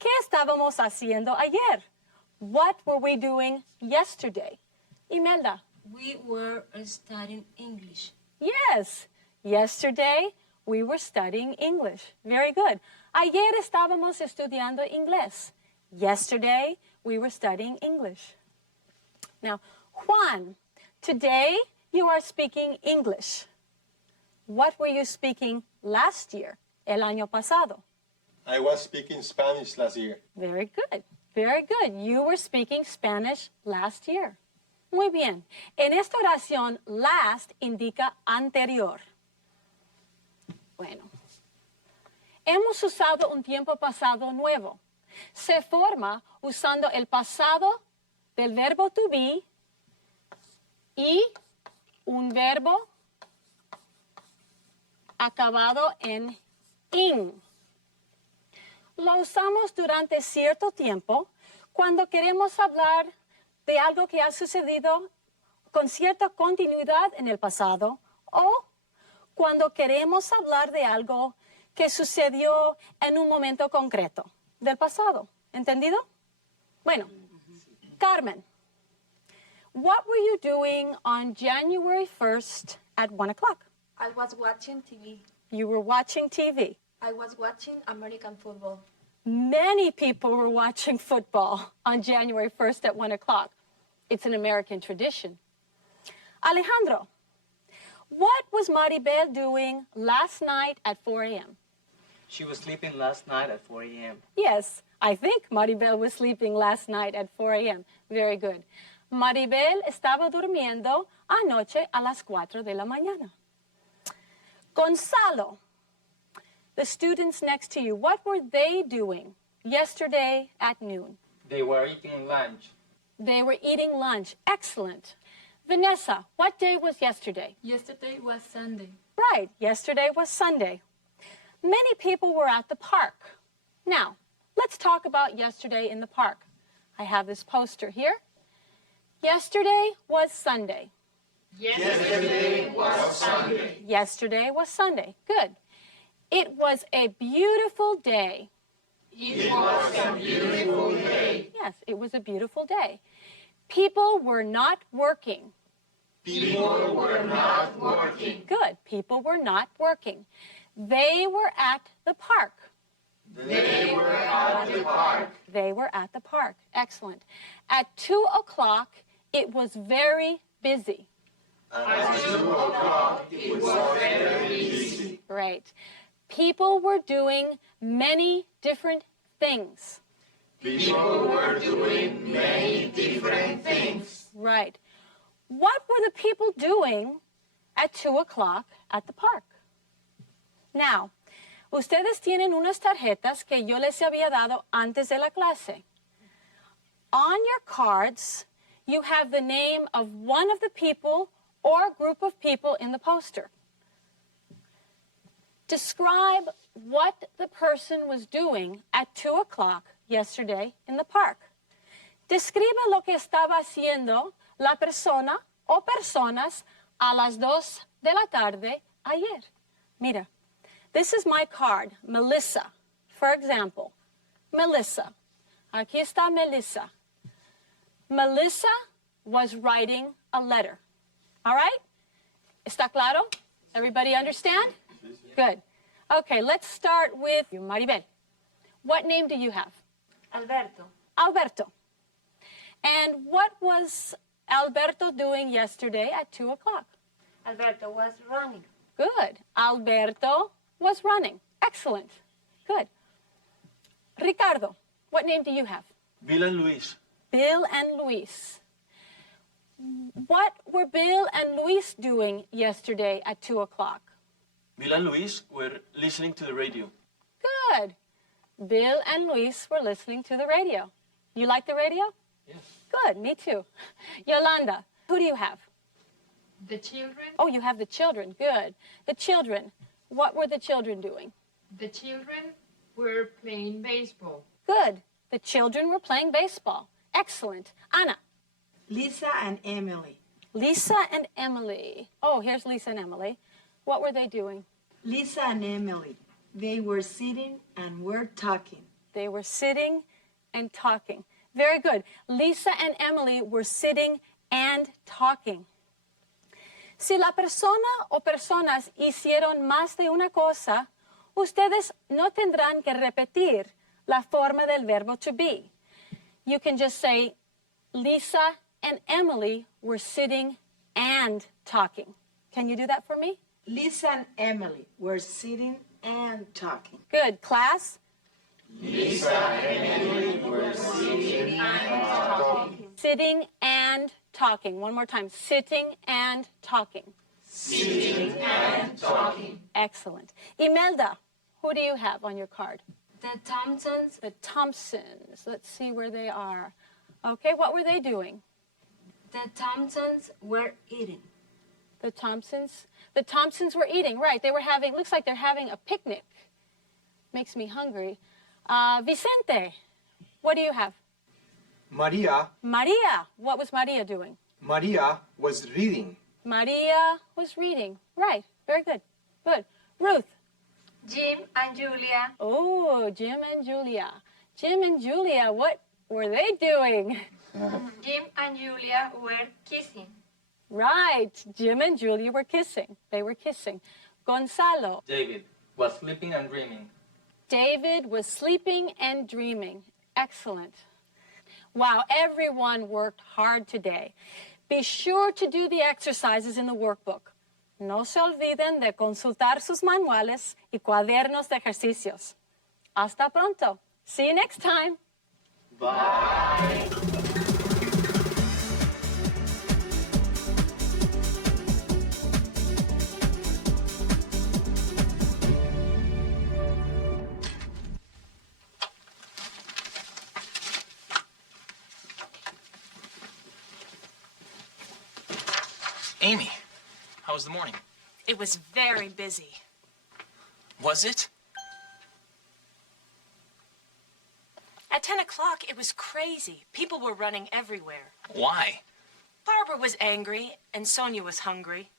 ¿Qué estábamos haciendo ayer? What were we doing yesterday? Imelda. We were studying English. Yes. Yesterday we were studying English. Very good. Ayer estábamos estudiando inglés. Yesterday we were studying English. Now, Juan, today you are speaking English. What were you speaking last year, el año pasado? I was speaking Spanish last year. Very good. Very good. You were speaking Spanish last year. Muy bien. En esta oración, last indica anterior. Bueno. Hemos usado un tiempo pasado nuevo. Se forma usando el pasado del verbo to be y un verbo acabado en in. Lo usamos durante cierto tiempo cuando queremos hablar de algo que ha sucedido con cierta continuidad en el pasado o cuando queremos hablar de algo que sucedió en un momento concreto del pasado. ¿Entendido? Bueno, Carmen, what were you doing on January 1st at 1 o'clock? I was watching TV. You were watching TV. I was watching American football. Many people were watching football on January 1st at 1 o'clock. It's an American tradition. Alejandro, what was Maribel doing last night at 4 a.m.? She was sleeping last night at 4 a.m. Yes, I think Maribel was sleeping last night at 4 a.m. Very good. Maribel estaba durmiendo anoche a las 4 de la mañana. Gonzalo, the students next to you, what were they doing yesterday at noon? They were eating lunch. They were eating lunch. Excellent. Vanessa, what day was yesterday? Yesterday was Sunday. Right, yesterday was Sunday. Many people were at the park. Now, let's talk about yesterday in the park. I have this poster here. Yesterday was Sunday. Yesterday was Sunday. Yesterday was Sunday. Good. It was a beautiful day. It was a beautiful day. Yes, it was a beautiful day. People were not working. People were not working. Good. People were not working. They were at the park. They were at the park. They were at the park. Excellent. At 2 o'clock, it was very busy. At 2 o'clock, it was very busy. Right. People were doing many different things. People were doing many different things. Right. What were the people doing at 2 o'clock at the park? Now, ustedes tienen unas tarjetas que yo les había dado antes de la clase. On your cards, you have the name of one of the people or group of people in the poster. Describe what the person was doing at 2 o'clock yesterday in the park. Describe lo que estaba haciendo la persona o personas a las 2 de la tarde ayer. Mira, this is my card, Melissa, for example. Melissa. Aquí está Melissa. Melissa was writing a letter. All right? ¿Está claro? Everybody understand? Good. Okay, let's start with you, Maribel. What name do you have? Alberto. Alberto. And what was Alberto doing yesterday at 2 o'clock? Alberto was running. Good. Alberto was running. Excellent. Good. Ricardo, what name do you have? Bill and Luis. Bill and Luis. What were Bill and Luis doing yesterday at 2 o'clock? Bill and Luis were listening to the radio. Good. Bill and Luis were listening to the radio. You like the radio? Yes. Good, me too. Yolanda, who do you have? The children. Oh, you have the children. Good. The children. What were the children doing? The children were playing baseball. Good. The children were playing baseball. Excellent. Anna. Lisa and Emily. Lisa and Emily. Oh, here's Lisa and Emily. What were they doing? Lisa and Emily. They were sitting and were talking. They were sitting and talking. Very good. Lisa and Emily were sitting and talking. Si la persona o personas hicieron más de una cosa, ustedes no tendrán que repetir la forma del verbo to be. You can just say, Lisa and Emily were sitting and talking. Can you do that for me? Lisa and Emily were sitting and talking. Good. Class? Lisa and Emily were sitting and talking. Sitting and talking. One more time. Sitting and talking. Sitting and talking. Excellent. Imelda, who do you have on your card? The Thompsons. The Thompsons. Let's see where they are. Okay, what were they doing? The Thompsons were eating. The Thompsons? The Thompsons were eating, right. They were having, looks like they're having a picnic. Makes me hungry. Vicente, what do you have? Maria. Maria. What was Maria doing? Maria was reading. Maria was reading. Right. Very good. Good. Ruth. Jim and Julia. Oh, Jim and Julia. Jim and Julia, what were they doing? Jim and Julia were kissing. Right. Jim and Julia were kissing. They were kissing. Gonzalo. David was sleeping and dreaming. David was sleeping and dreaming. Excellent. Wow, everyone worked hard today. Be sure to do the exercises in the workbook. No se olviden de consultar sus manuales y cuadernos de ejercicios. Hasta pronto. See you next time. Bye. Amy, how was the morning? It was very busy. Was it? At 10 o'clock, it was crazy. People were running everywhere. Why? Barbara was angry, and Sonia was hungry.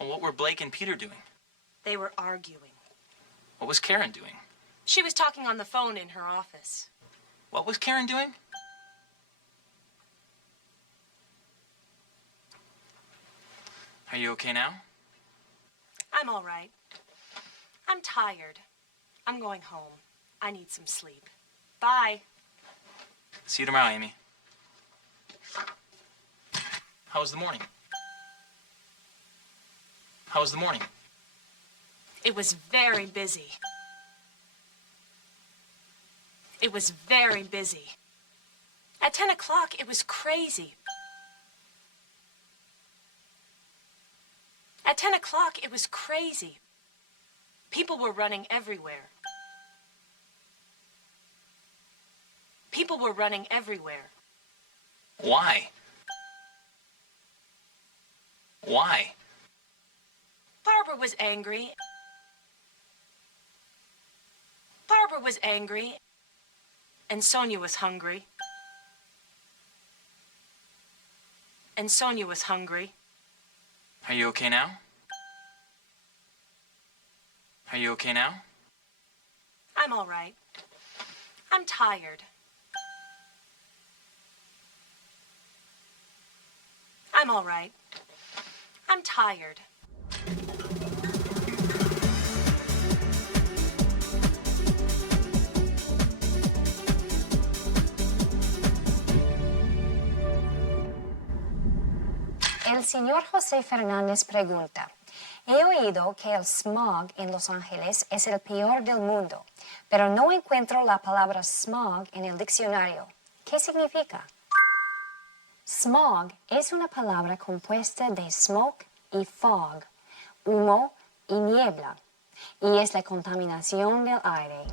Well, what were Blake and Peter doing? They were arguing. What was Karen doing? She was talking on the phone in her office. What was Karen doing? Are you okay now? I'm all right. I'm tired. I'm going home. I need some sleep. Bye. See you tomorrow, Amy. How was the morning? How was the morning? It was very busy. It was very busy. At 10 o'clock, it was crazy. At 10 o'clock, it was crazy. People were running everywhere. People were running everywhere. Why? Why? Barbara was angry. Barbara was angry, and Sonia was hungry. And Sonia was hungry. Are you okay now? Are you okay now? I'm all right. I'm tired. I'm all right. I'm tired. El señor José Fernández pregunta, he oído que el smog en Los Ángeles es el peor del mundo, pero no encuentro la palabra smog en el diccionario. ¿Qué significa? Smog es una palabra compuesta de smoke y fog, humo y niebla, y es la contaminación del aire.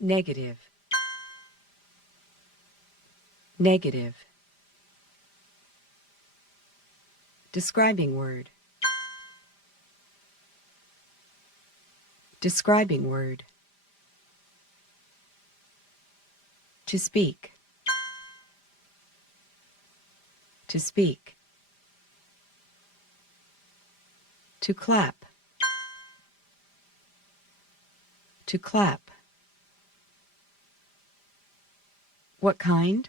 Negative. Negative. Describing word. Describing word. To speak. To speak. To clap. To clap. What kind?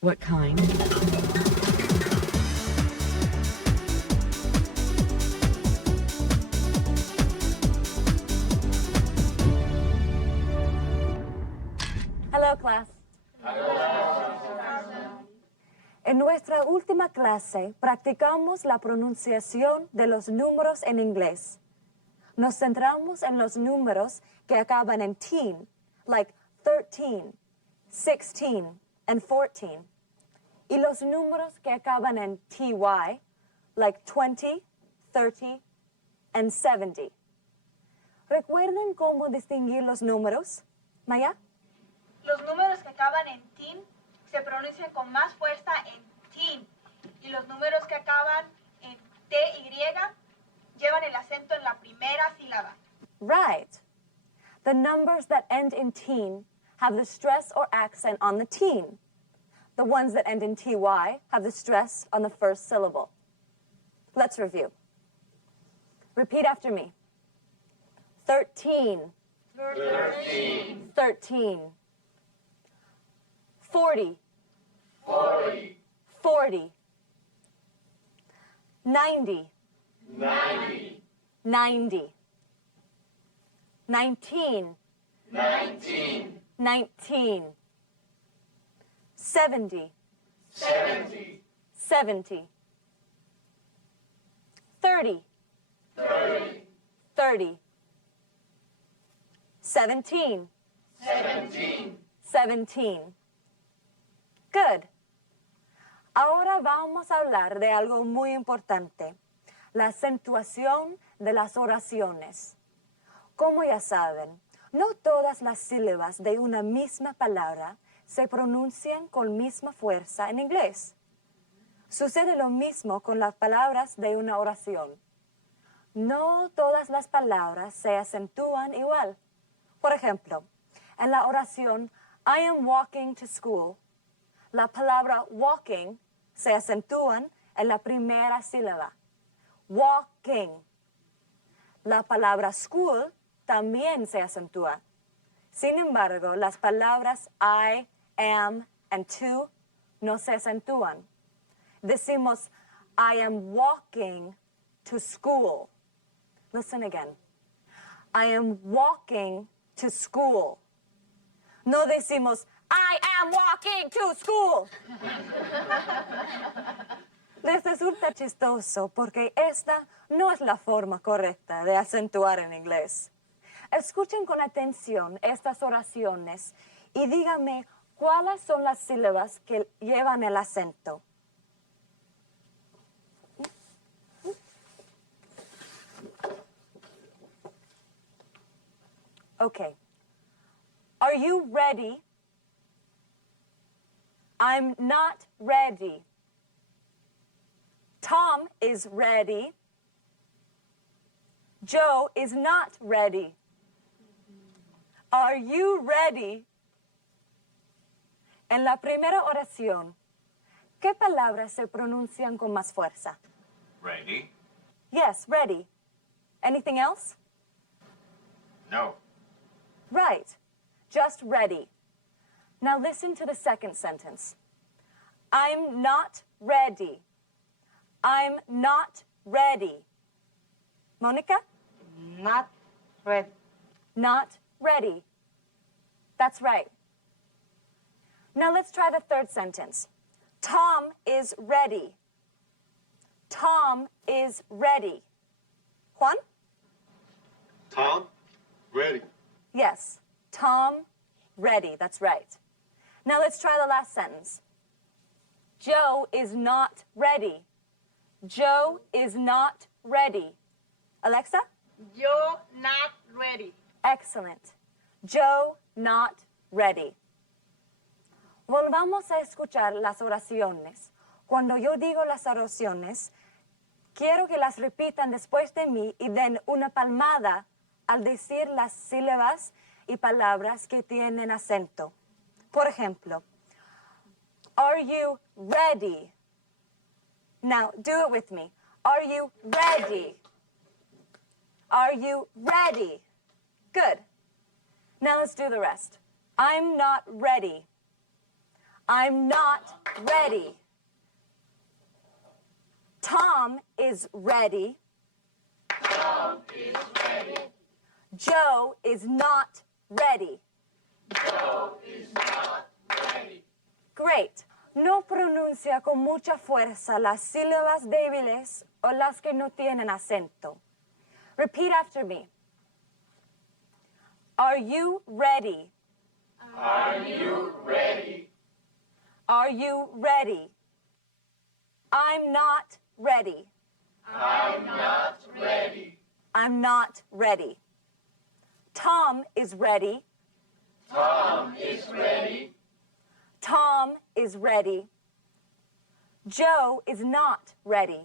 What kind? Hello, class. En nuestra última clase practicamos la pronunciación de los números en inglés. Nos centramos en los números que acaban en teen, like 13, 16, and 14. Y los números que acaban en ty, like 20, 30, and 70. ¿Recuerdan cómo distinguir los números? Maya? Los números que acaban en teen se pronuncian con más fuerza en teen. Y los números que acaban en ty llevan el acento en la primera sílaba. Right. The numbers that end in teen have the stress or accent on the teen. The ones that end in ty have the stress on the first syllable. Let's review. Repeat after me. 13. 13. 13. 40. 40. 40. 90. 90. 90. 19. 19. 19. 70. 70. 70. 30. 30. 30. 17. 17. 17. Good. Ahora vamos a hablar de algo muy importante, la acentuación de las oraciones. Como ya saben, no todas las sílabas de una misma palabra se pronuncian con misma fuerza en inglés. Sucede lo mismo con las palabras de una oración. No todas las palabras se acentúan igual. Por ejemplo, en la oración I am walking to school, la palabra walking se acentúan en la primera sílaba. Walking. La palabra school también se acentúa. Sin embargo, las palabras I, am, and to no se acentúan. Decimos, I am walking to school. Listen again. I am walking to school. No decimos, I am walking to school. Les resulta chistoso porque esta no es la forma correcta de acentuar en inglés. Escuchen con atención estas oraciones y díganme cuáles son las sílabas que llevan el acento. Okay. Are you ready? I'm not ready. Tom is ready. Joe is not ready. Are you ready? En la primera oración, ¿qué palabras se pronuncian con más fuerza? Ready? Yes, ready. Anything else? No. Right. Just ready. Now listen to the second sentence. I'm not ready. I'm not ready. Monica? Not ready. Not ready. That's right. Now let's try the third sentence. Tom is ready. Tom is ready. Juan? Tom, ready. Yes. Tom, ready. That's right. Now let's try the last sentence. Joe is not ready. Joe is not ready. Alexa? Yo not ready. Excellent. Joe, not ready. Volvamos a escuchar las oraciones. Cuando yo digo las oraciones, quiero que las repitan después de mí y den una palmada al decir las sílabas y palabras que tienen acento. Por ejemplo, are you ready? Now, do it with me. Are you ready? Are you ready? Good. Now let's do the rest. I'm not ready. I'm not ready. Tom is ready. Tom is ready. Joe is not ready. Joe is not ready. Great. No pronuncia con mucha fuerza las sílabas débiles o las que no tienen acento. Repeat after me. Are you ready? Are you ready? Are you ready? I'm not ready. I'm not ready. I'm not ready. Tom is ready. Tom is ready. Tom is ready. Joe is not ready.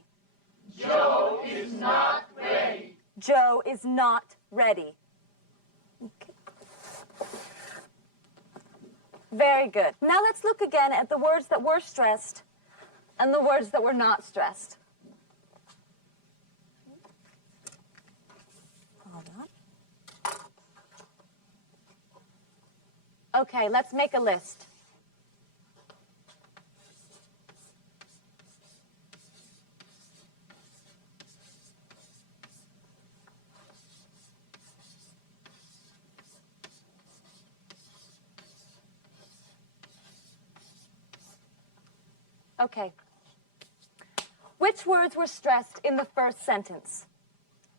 Joe is not ready. Joe is not ready. Okay. Very good. Now let's look again at the words that were stressed and the words that were not stressed. Hold on. Okay, let's make a list. Okay. Which words were stressed in the first sentence?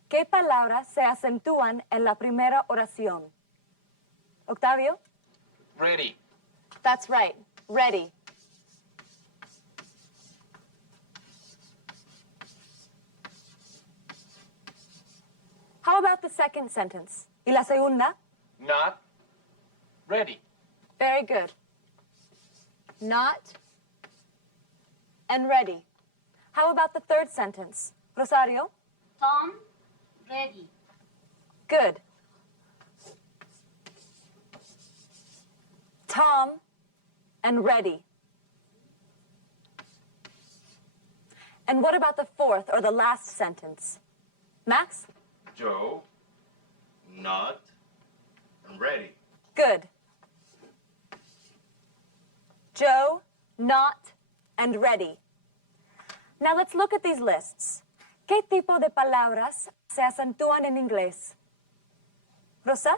¿Qué palabras se acentúan en la primera oración? Octavio? Ready. That's right. Ready. How about the second sentence? ¿Y la segunda? Not ready. Very good. Not and ready. How about the third sentence? Rosario? Tom, ready. Good. Tom and ready. And what about the fourth or the last sentence? Max? Joe, not ready. Good. Joe, not and ready. Now let's look at these lists. ¿Qué tipo de palabras se acentúan en inglés? Rosa?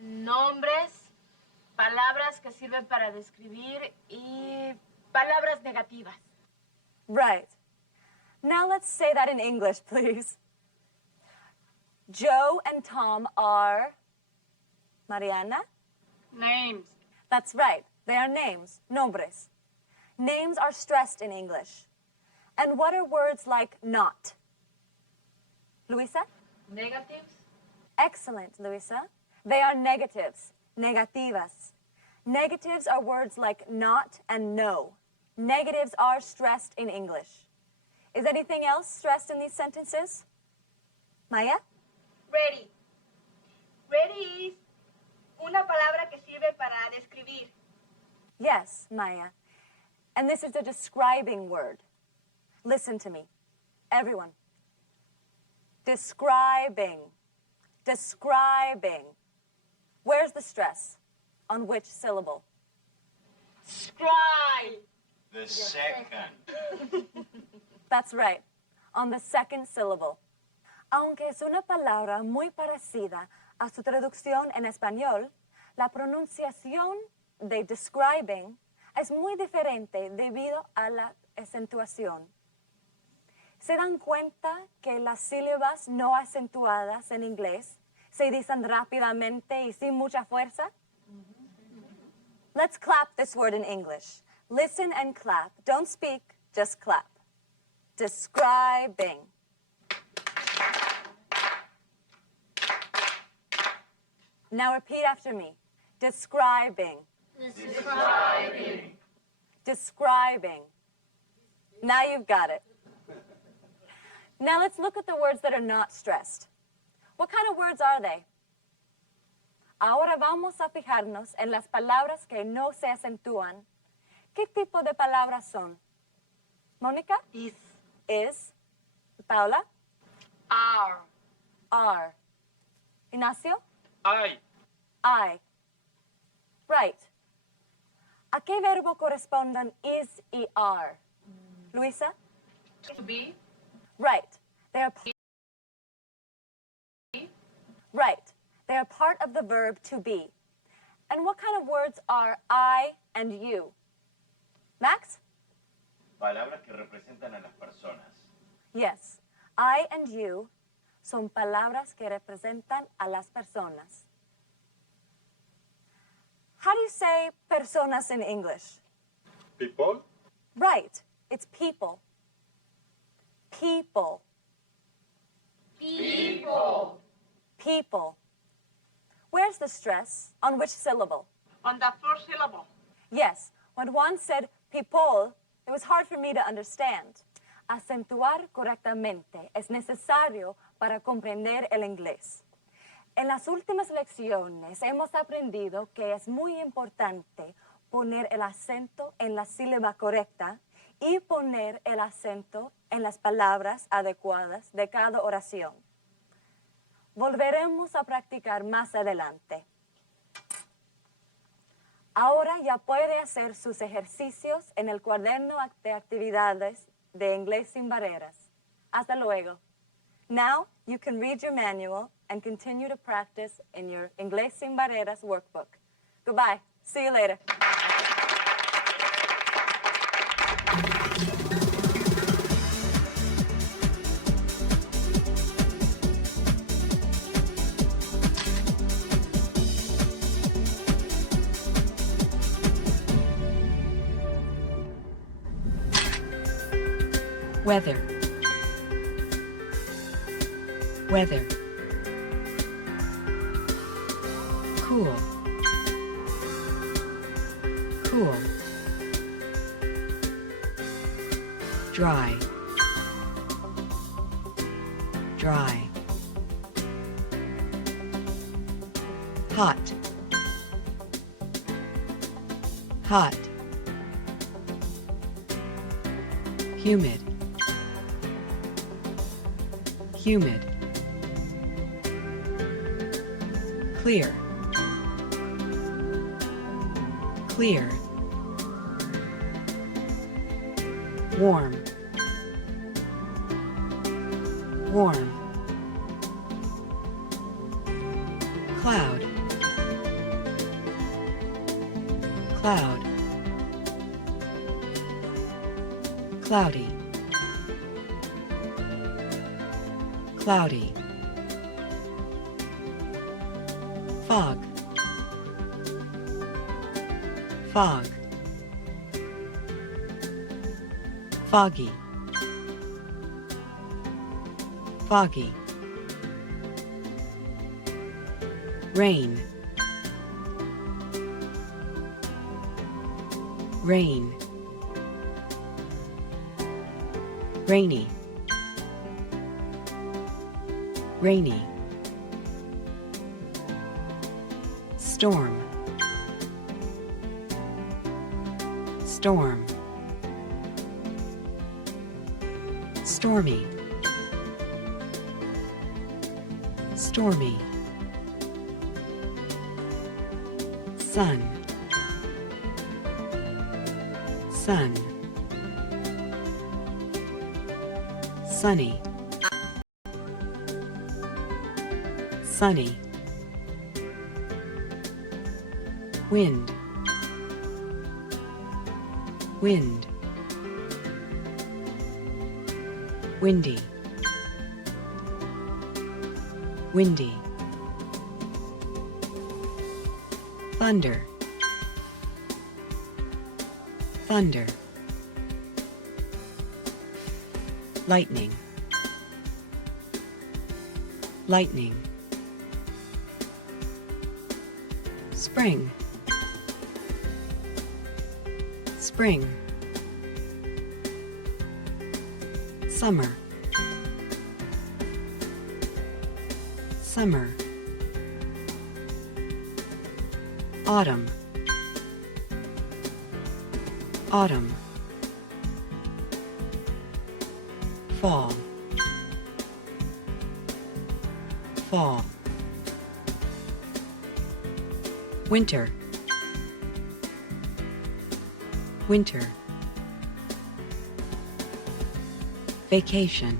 Nombres, palabras que sirven para describir y palabras negativas. Right. Now let's say that in English, please. Joe and Tom are Mariana? Names. That's right. They are names, nombres. Names are stressed in English. And what are words like not? Luisa? Negatives. Excellent, Luisa. They are negatives, negativas. Negatives are words like not and no. Negatives are stressed in English. Is anything else stressed in these sentences? Maya? Ready. Ready is una palabra que sirve para describir. Yes, Maya. And this is a describing word. Listen to me, everyone. Describing. Describing. Where's the stress? On which syllable? Scribe. The second. That's right, on the second syllable. Aunque es una palabra muy parecida a su traducción en español, la pronunciación de describing es muy diferente debido a la acentuación. ¿Se dan cuenta que las sílabas no acentuadas en inglés se dicen rápidamente y sin mucha fuerza? Let's clap this word in English. Listen and clap. Don't speak, just clap. Describing. Now repeat after me. Describing. Describing. Describing. Now you've got it. Now let's look at the words that are not stressed. What kind of words are they? Ahora vamos a fijarnos en las palabras que no se acentúan. ¿Qué tipo de palabras son? Mónica? Is. Paula? Are. Ignacio? I. Right. ¿A qué verbo corresponden is y are? Luisa? To be. Right. They are right. They are part of the verb to be. And what kind of words are I and you? Max? Palabras que representan a las personas. Yes. I and you son palabras que representan a las personas. How do you say personas in English? People. Right. It's people. People. People. Where's the stress? On which syllable? On the first syllable. Yes. When Juan said people, it was hard for me to understand. Acentuar correctamente es necesario para comprender el inglés. En las últimas lecciones hemos aprendido que es muy importante poner el acento en la sílaba correcta y poner el acento en las palabras adecuadas de cada oración. Volveremos a practicar más adelante. Ahora ya puede hacer sus ejercicios en el cuaderno de actividades de Inglés Sin Barreras. Hasta luego. Now you can read your manual and continue to practice in your Inglés Sin Barreras workbook. Goodbye. See you later. Weather. Weather. Cool. Cool. Dry. Dry. Hot. Hot. Humid. Humid. Clear. Clear. Warm. Warm. Cloud. Cloud. Cloudy. Cloudy. Fog. Fog. Foggy. Rain. Rain. Rainy. Rainy. Storm. Storm. Stormy. Stormy. Sun. Sun. Sunny. Sunny. Wind. Wind. Windy. Windy. Thunder. Thunder. Lightning. Lightning. Spring. Spring. Summer. Summer. Autumn. Autumn. Fall. Fall. Winter. Winter. Vacation.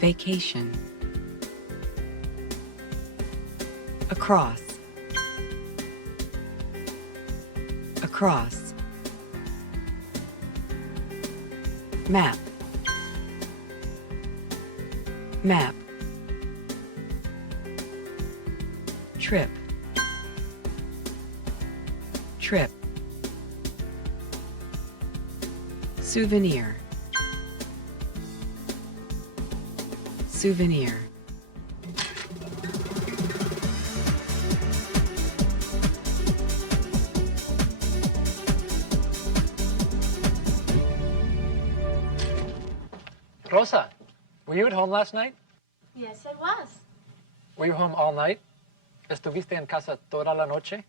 Vacation. Across. Across. Map. Map. Trip. Trip. Souvenir. Souvenir. Rosa, were you at home last night? Yes, I was. Were you home all night? ¿Estuviste en casa toda la noche?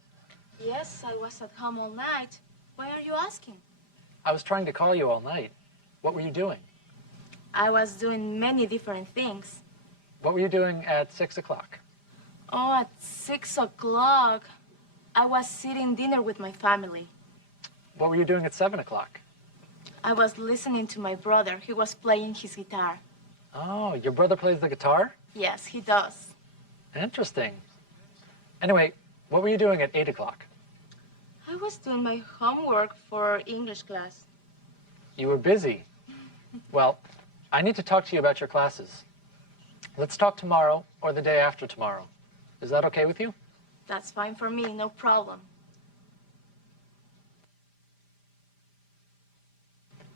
Yes, I was at home all night. Why are you asking? I was trying to call you all night. What were you doing? I was doing many different things. What were you doing at 6 o'clock? Oh, at 6 o'clock, I was sitting dinner with my family. What were you doing at 7 o'clock? I was listening to my brother. He was playing his guitar. Oh, your brother plays the guitar? Yes, he does. Interesting. Anyway, what were you doing at 8 o'clock? I was doing my homework for English class. You were busy. Well, I need to talk to you about your classes. Let's talk tomorrow or the day after tomorrow. Is that okay with you? That's fine for me, no problem.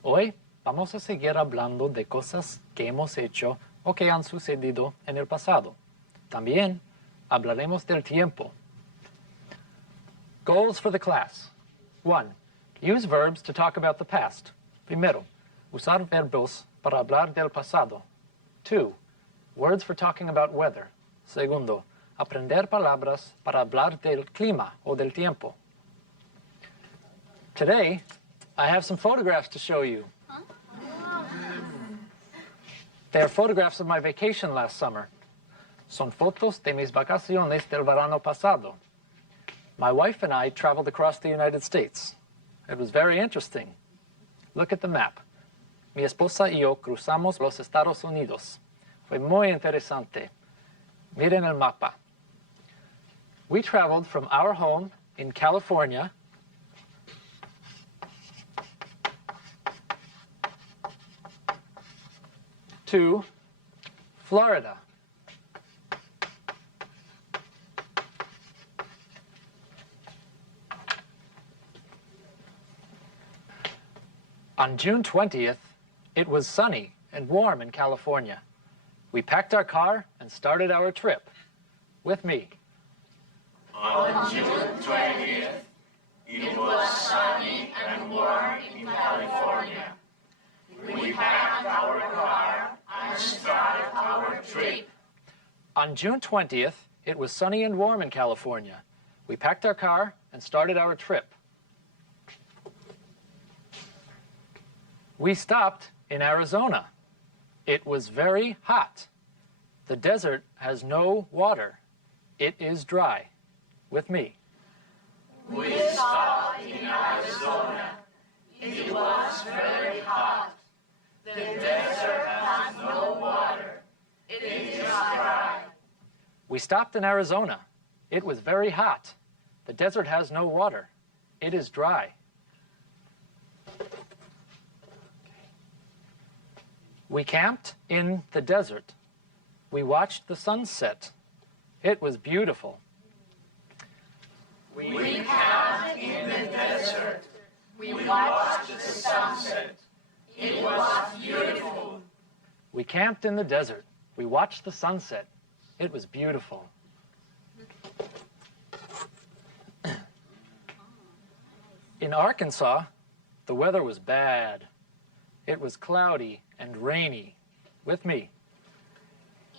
Hoy vamos a seguir hablando de cosas que hemos hecho o que han sucedido en el pasado. También hablaremos del tiempo. Goals for the class. 1. Use verbs to talk about the past. Primero, usar verbos para hablar del pasado. 2. Words for talking about weather. Segundo, aprender palabras para hablar del clima o del tiempo. Today, I have some photographs to show you. They are photographs of my vacation last summer. Son fotos de mis vacaciones del verano pasado. My wife and I traveled across the United States. It was very interesting. Look at the map. Mi esposa y yo cruzamos los Estados Unidos. Fue muy interesante. Miren el mapa. We traveled from our home in California to Florida. On June 20th, it was sunny and warm in California. We packed our car and started our trip. With me. On June 20th, it was sunny and warm in California. We packed our car and started our trip. On June 20th, it was sunny and warm in California. We packed our car and started our trip. We stopped in Arizona. It was very hot. The desert has no water. It is dry. With me. We stopped in Arizona. It was very hot. The desert has no water. It is dry. We stopped in Arizona. It was very hot. The desert has no water. It is dry. We camped in the desert. We watched the sunset. It was beautiful. We camped in the desert. We watched the sunset. It was beautiful. We camped in the desert. We watched the sunset. It was beautiful. In Arkansas, the weather was bad. It was cloudy and rainy. With me.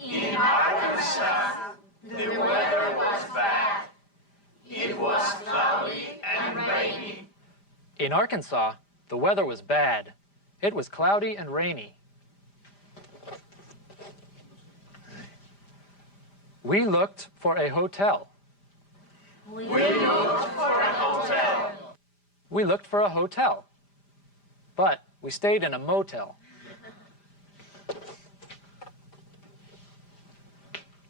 In Arkansas, the weather was bad. It was cloudy and rainy. In Arkansas, the weather was bad. It was cloudy and rainy. We looked for a hotel. We looked for a hotel. We looked for a hotel. But we stayed in a motel.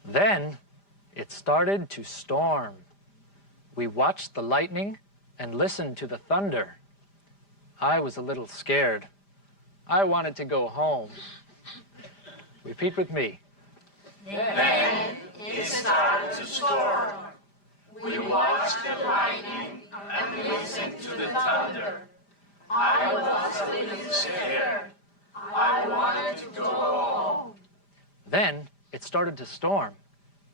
Then it started to storm. We watched the lightning and listened to the thunder. I was a little scared. I wanted to go home. Repeat with me. Then it started to storm. We watched the lightning and listened to the thunder. I was a little scared. I wanted to go home. Then it started to storm.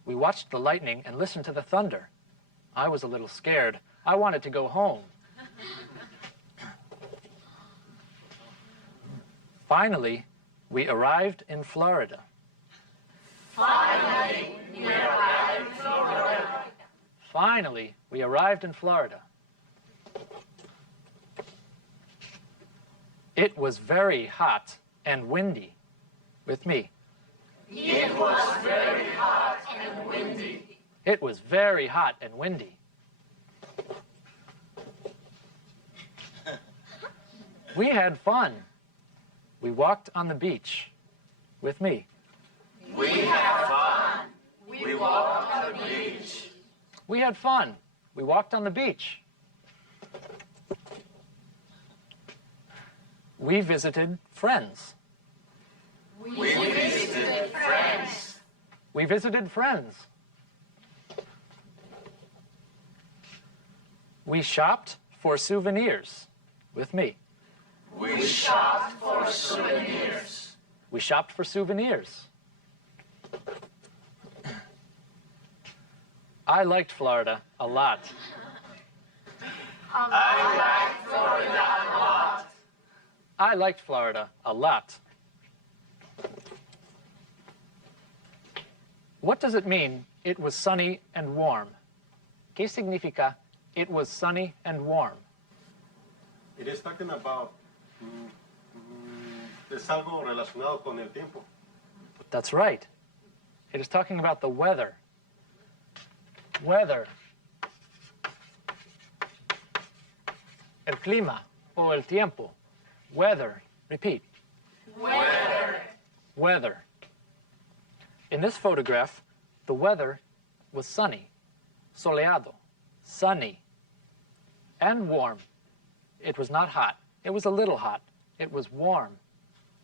We watched the lightning and listened to the thunder. I was a little scared. I wanted to go home. Finally, we arrived in Florida. Finally, we arrived in Florida. Finally, we arrived in Florida. It was very hot and windy. With me. It was very hot and windy. It was very hot and windy. We had fun. We walked on the beach. With me. We had fun. We walked on the beach. We had fun. We walked on the beach. We visited friends. We visited friends. We visited friends. We shopped for souvenirs. With me. We shopped for souvenirs. We shopped for souvenirs. I liked Florida a lot. I liked Florida a lot. I liked Florida a lot. What does it mean, it was sunny and warm? ¿Qué significa, it was sunny and warm? It is talking about, es algo relacionado con el tiempo. That's right. It is talking about the weather. Weather. El clima o el tiempo. Weather. Repeat. Weather. Weather. In this photograph, the weather was sunny, soleado, sunny, and warm. It was not hot. It was a little hot. It was warm,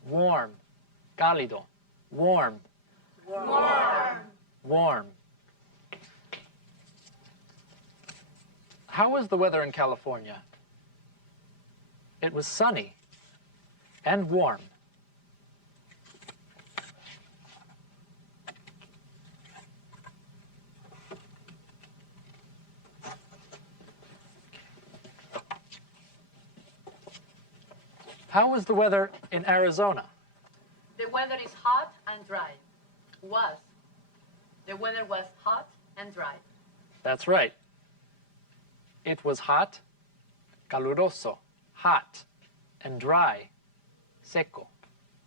warm, cálido, warm, Warm. warm. How was the weather in California? It was sunny and warm. How was the weather in Arizona? The weather is hot and dry. Was. The weather was hot and dry. That's right. It was hot, caluroso, hot, and dry, seco,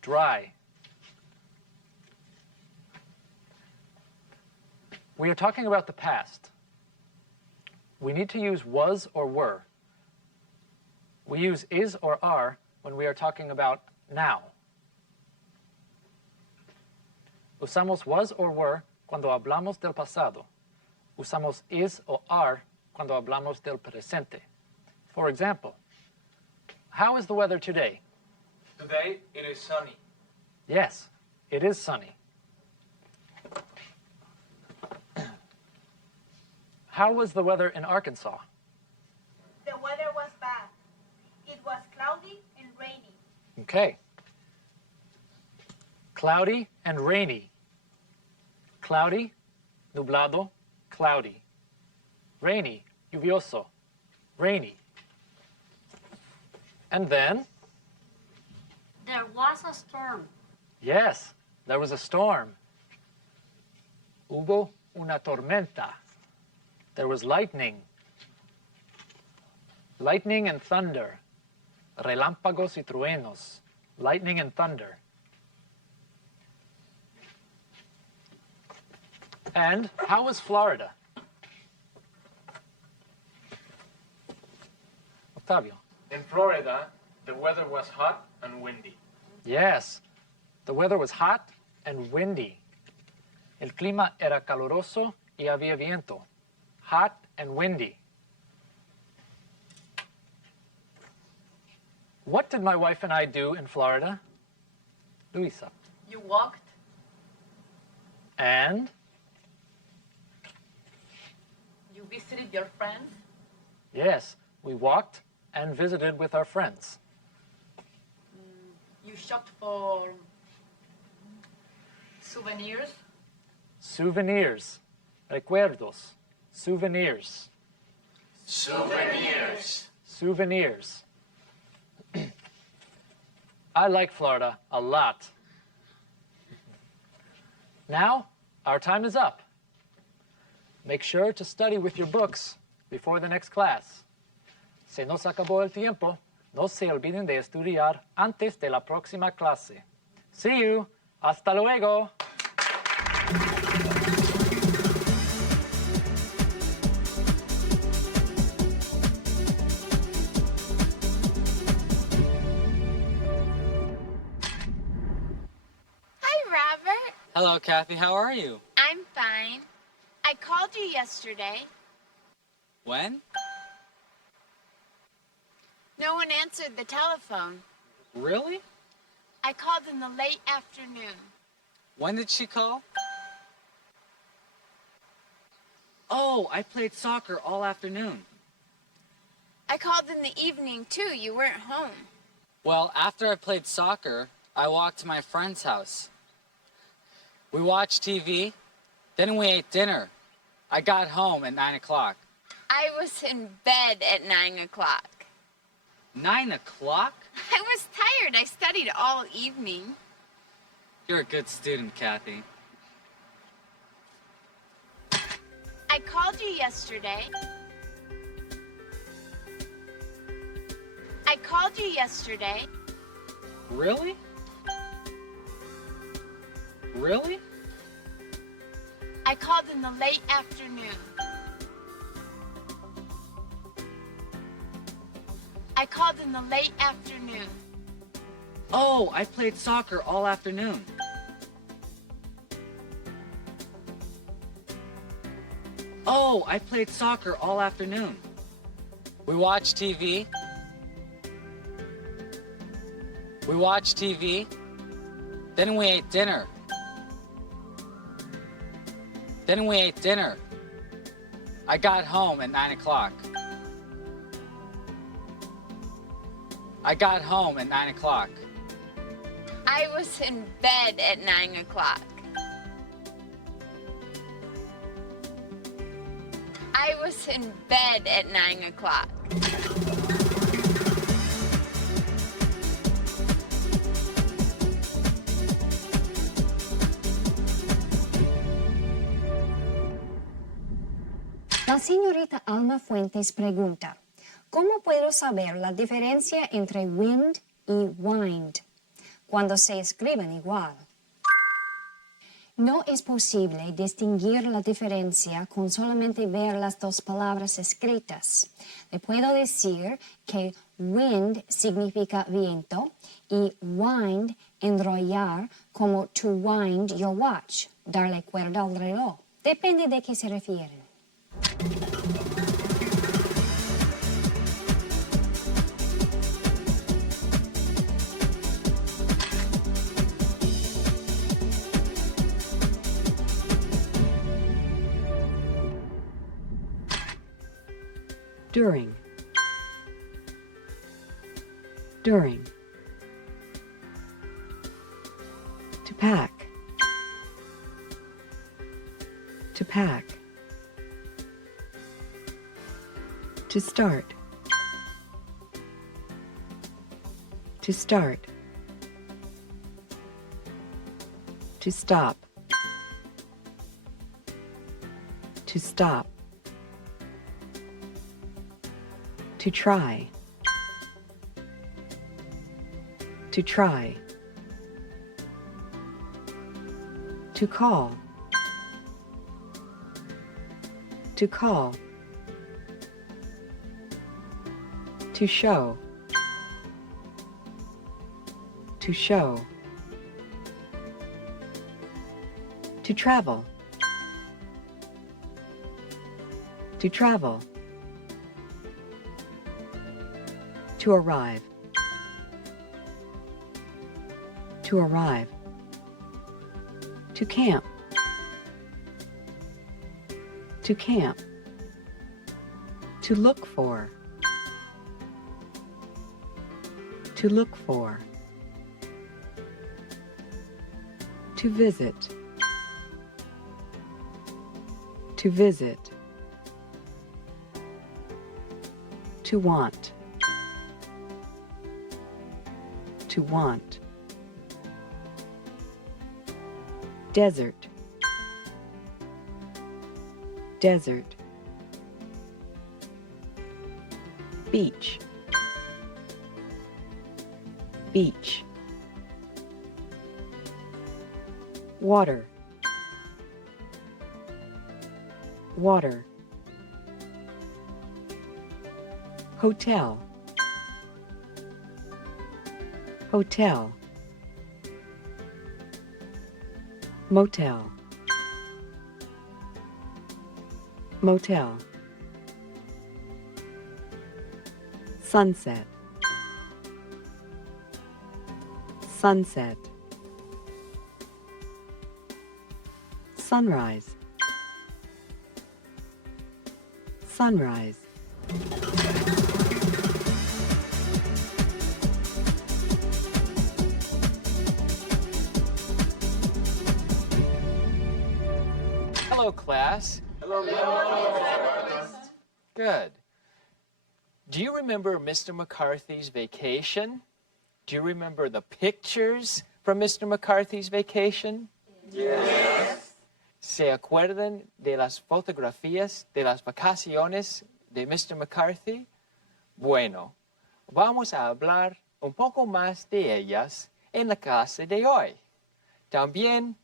dry. We are talking about the past. We need to use was or were. We use is or are when we are talking about now. Usamos was or were cuando hablamos del pasado. Usamos is or are cuando hablamos del presente. For example, how is the weather today? Today it is sunny. Yes, it is sunny. How was the weather in Arkansas? The weather was bad. It was cloudy and rainy. Okay. Cloudy and rainy. Cloudy, nublado, cloudy. Rainy, lluvioso, rainy. And then? There was a storm. Yes, there was a storm. Hubo una tormenta. There was lightning. Lightning and thunder. Relámpagos y truenos. Lightning and thunder. And how was Florida? Octavio. In Florida, the weather was hot and windy. Yes, the weather was hot and windy. El clima era caluroso y había viento. Hot and windy. What did my wife and I do in Florida? Luisa. You walked. And? You visited your friends. Yes, we walked and visited with our friends. You shopped for souvenirs. Souvenirs. Recuerdos. Souvenirs. Souvenirs. Souvenirs. I like Florida a lot. Now, our time is up. Make sure to study with your books before the next class. Se nos acabó el tiempo, no se olviden de estudiar antes de la próxima clase. See you. Hasta luego. Hello, Kathy. How are you? I'm fine. I called you yesterday. When? No one answered the telephone. Really? I called in the late afternoon. When did she call? Oh, I played soccer all afternoon. I called in the evening, too. You weren't home. Well, after I played soccer, I walked to my friend's house. We watched TV, then we ate dinner. I got home at 9 o'clock. I was in bed at 9 o'clock. 9 o'clock? I was tired. I studied all evening. You're a good student, Kathy. I called you yesterday. I called you yesterday. Really? Really? I called in the late afternoon. I called in the late afternoon. Oh, I played soccer all afternoon. Oh, I played soccer all afternoon. We watched TV. We watched TV. Then we ate dinner. Then we ate dinner. I got home at 9 o'clock. I got home at 9 o'clock. I was in bed at 9 o'clock. I was in bed at 9 o'clock. señorita Alma Fuentes pregunta, ¿cómo puedo saber la diferencia entre wind y wind cuando se escriben igual? No es posible distinguir la diferencia con solamente ver las dos palabras escritas. Le puedo decir que wind significa viento y wind, enrollar, como to wind your watch, darle cuerda al reloj. Depende de qué se refieren. During. During. To pack. To pack. To start. To start. To stop. To stop. To try. To try. To call. To call. To show. To show. To travel. To travel. To arrive. To arrive. To camp. To camp. To look for. To look for. To visit. To visit. To want. To want. Desert. Desert. Beach. Beach. Water. Water. Hotel. Hotel. Motel. Motel. Sunset. Sunset. Sunrise. Sunrise. Hello, class. Hello. Good. Do you remember Mr. McCarthy's vacation? Do you remember the pictures from Mr. McCarthy's vacation? Yes. ¿Se acuerdan de las fotografías de las vacaciones de Mr. McCarthy? Bueno, vamos a hablar un poco más de ellas en la clase de hoy. También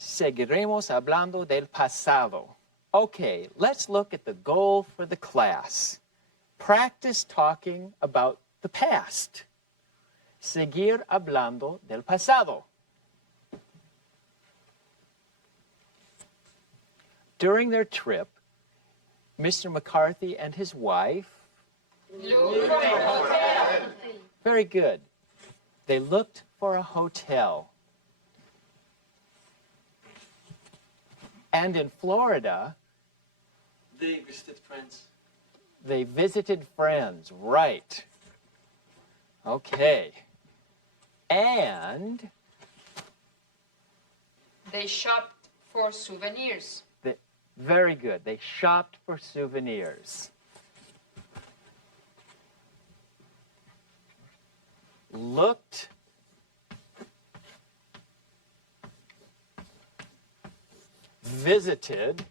seguiremos hablando del pasado. Okay, let's look at the goal for the class. Practice talking about the past. Seguir hablando del pasado. During their trip, Mr. McCarthy and his wife Look for a hotel. Very good. They looked for a hotel. And in Florida, They visited friends. they visited friends, right. Okay. And They shopped for souvenirs. very good. They shopped for souvenirs. Looked visited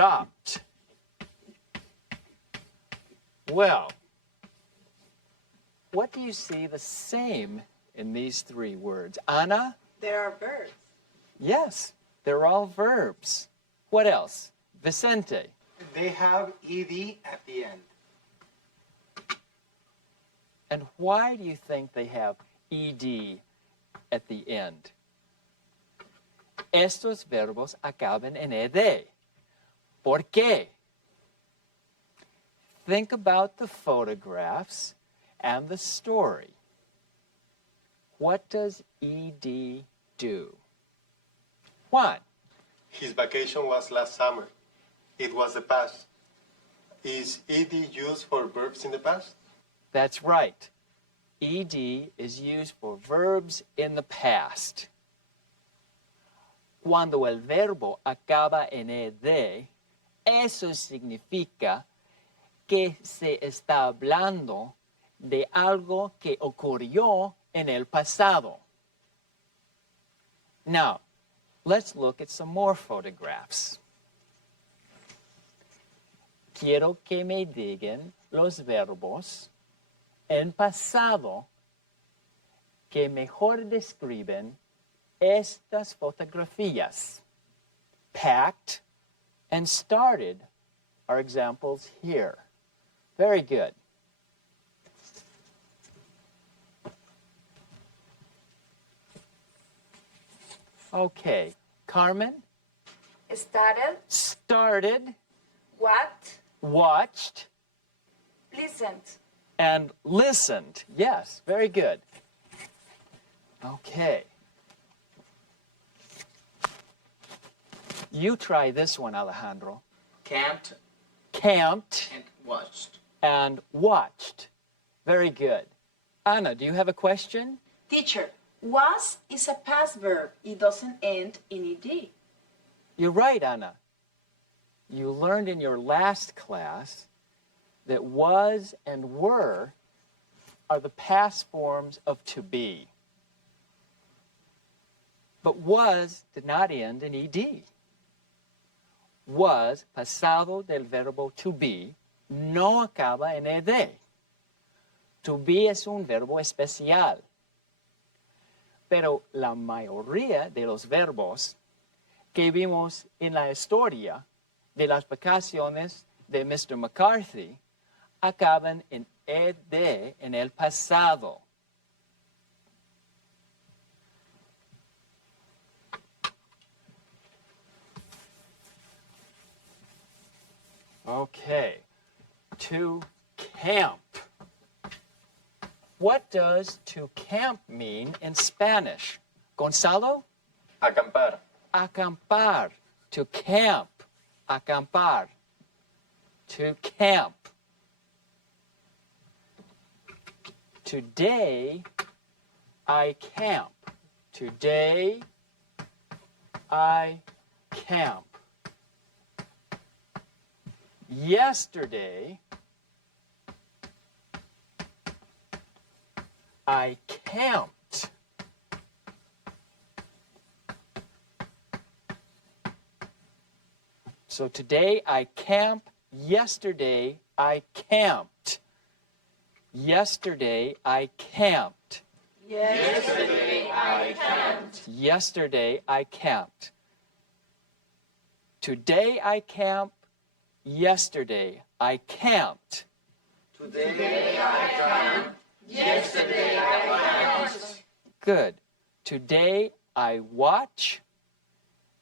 shopped. Well, what do you see the same in these three words? Ana? There are verbs. Yes, they're all verbs. What else? Vicente? They have ed at the end. And why do you think they have ed at the end? Estos verbos acaban en ed. ¿Por qué? Think about the photographs and the story. What does ed do? Juan? His vacation was last summer. It was the past. Is ed used for verbs in the past? That's right. Ed is used for verbs in the past. Cuando el verbo acaba en ed, eso significa que se está hablando de algo que ocurrió en el pasado. Now, let's look at some more photographs. Quiero que me digan los verbos en pasado que mejor describen estas fotografías. Packed and started are examples here. Very good. Okay, Carmen? Started. Watched. And listened. Yes, very good. Okay. You try this one, Alejandro. Camped Camped and watched. and watched. Very good. Anna, do you have a question? Teacher, was is a past verb. It doesn't end in ed. You're right, Anna. You learned in your last class that was and were are the past forms of to be. But was did not end in ed. Was, pasado del verbo to be, no acaba en ed. To be es un verbo especial. Pero la mayoría de los verbos que vimos en la historia de las vacaciones de Mr. McCarthy acaban en ed en el pasado. Okay, to camp. What does to camp mean in Spanish? Gonzalo? Acampar. Acampar. To camp. Acampar. To camp. Today, I camp. Today, I camp. Yesterday, I camped. So today I camp. Yesterday I camped. Yesterday I camped. Yesterday I camped. Yesterday I camped. Today I camp. Yesterday I camped. Today I camped. Yesterday I camped. Good. Today I watch.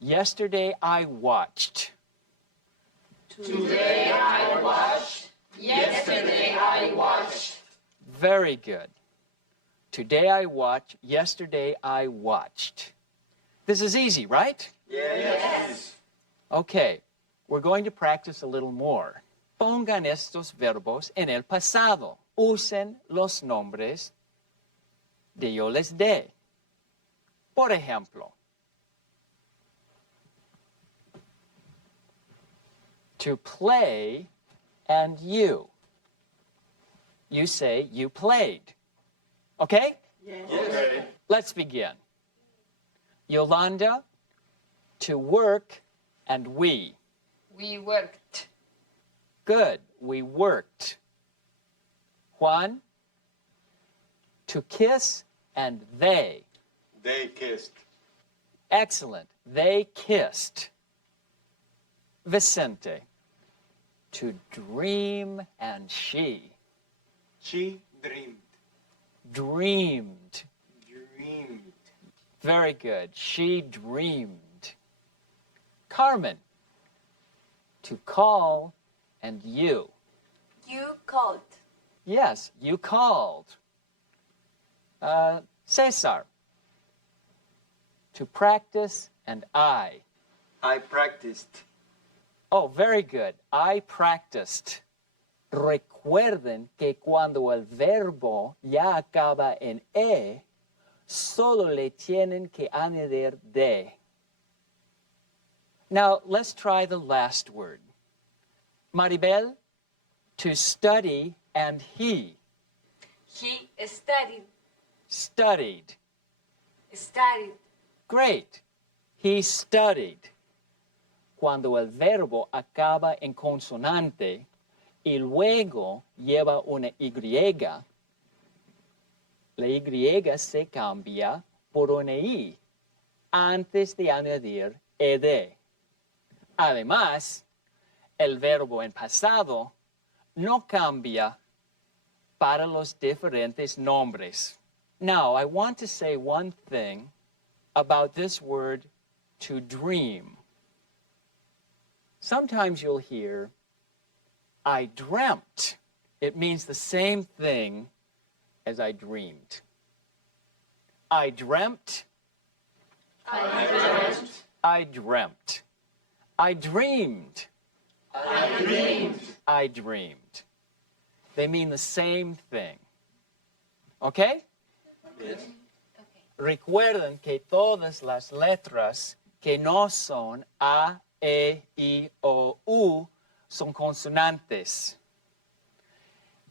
Yesterday I watched. Today I watched. Yesterday I watched. Very good. Today I watch. Yesterday I watched. This is easy, right? Yes. Okay. We're going to practice a little more. Pongan estos verbos en el pasado. Usen los nombres de yo les dé. Por ejemplo, to play and you. You say you played. Okay? Yes. Okay. Let's begin. Yolanda, to work and we. We worked. Good. We worked. Juan? To kiss and they. They kissed. Excellent. They kissed. Vicente? To dream and she. She dreamed. Dreamed. Dreamed. Very good. She dreamed. Carmen? To call and you. You called. Yes, you called. Cesar? To practice and I. I practiced. Oh, very good. I practiced. Recuerden que cuando el verbo ya acaba en E, solo le tienen que añadir de. Now, let's try the last word. Maribel, to study and he. He studied. Studied. Studied. Great. He studied. Cuando el verbo acaba en consonante y luego lleva una Y, la Y se cambia por una I antes de añadir ed. Además, el verbo en pasado no cambia para los diferentes nombres. Now, I want to say one thing about this word to dream. Sometimes you'll hear, I dreamt. It means the same thing as I dreamed. I dreamt. I dreamt. I dreamt. I dreamed. I dreamed. I dreamed. They mean the same thing. Okay? Yes. Recuerden que todas las letras que no son A, E, I, O, U son consonantes.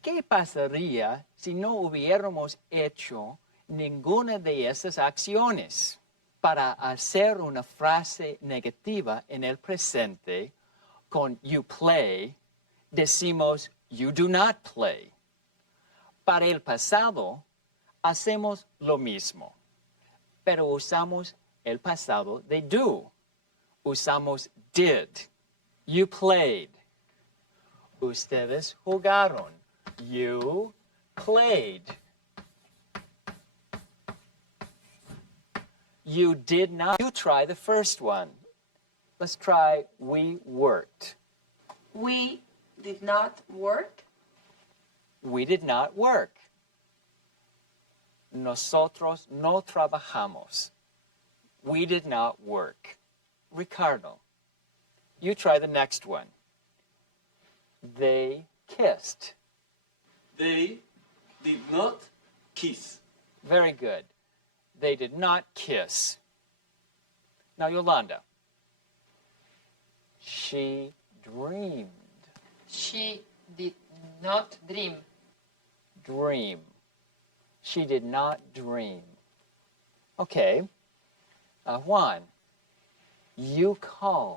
¿Qué pasaría si no hubiéramos hecho ninguna de esas acciones? Para hacer una frase negativa en el presente con you play, decimos you do not play. Para el pasado, hacemos lo mismo, pero usamos el pasado de do. Usamos did. You played. Ustedes jugaron. You played. You did not. You try the first one. Let's try we worked. We did not work. We did not work. Nosotros no trabajamos. We did not work. Ricardo, you try the next one. They kissed. They did not kiss. Very good. They did not kiss. Now, Yolanda. She dreamed. She did not dream. Dream. She did not dream. Okay. Juan, you called.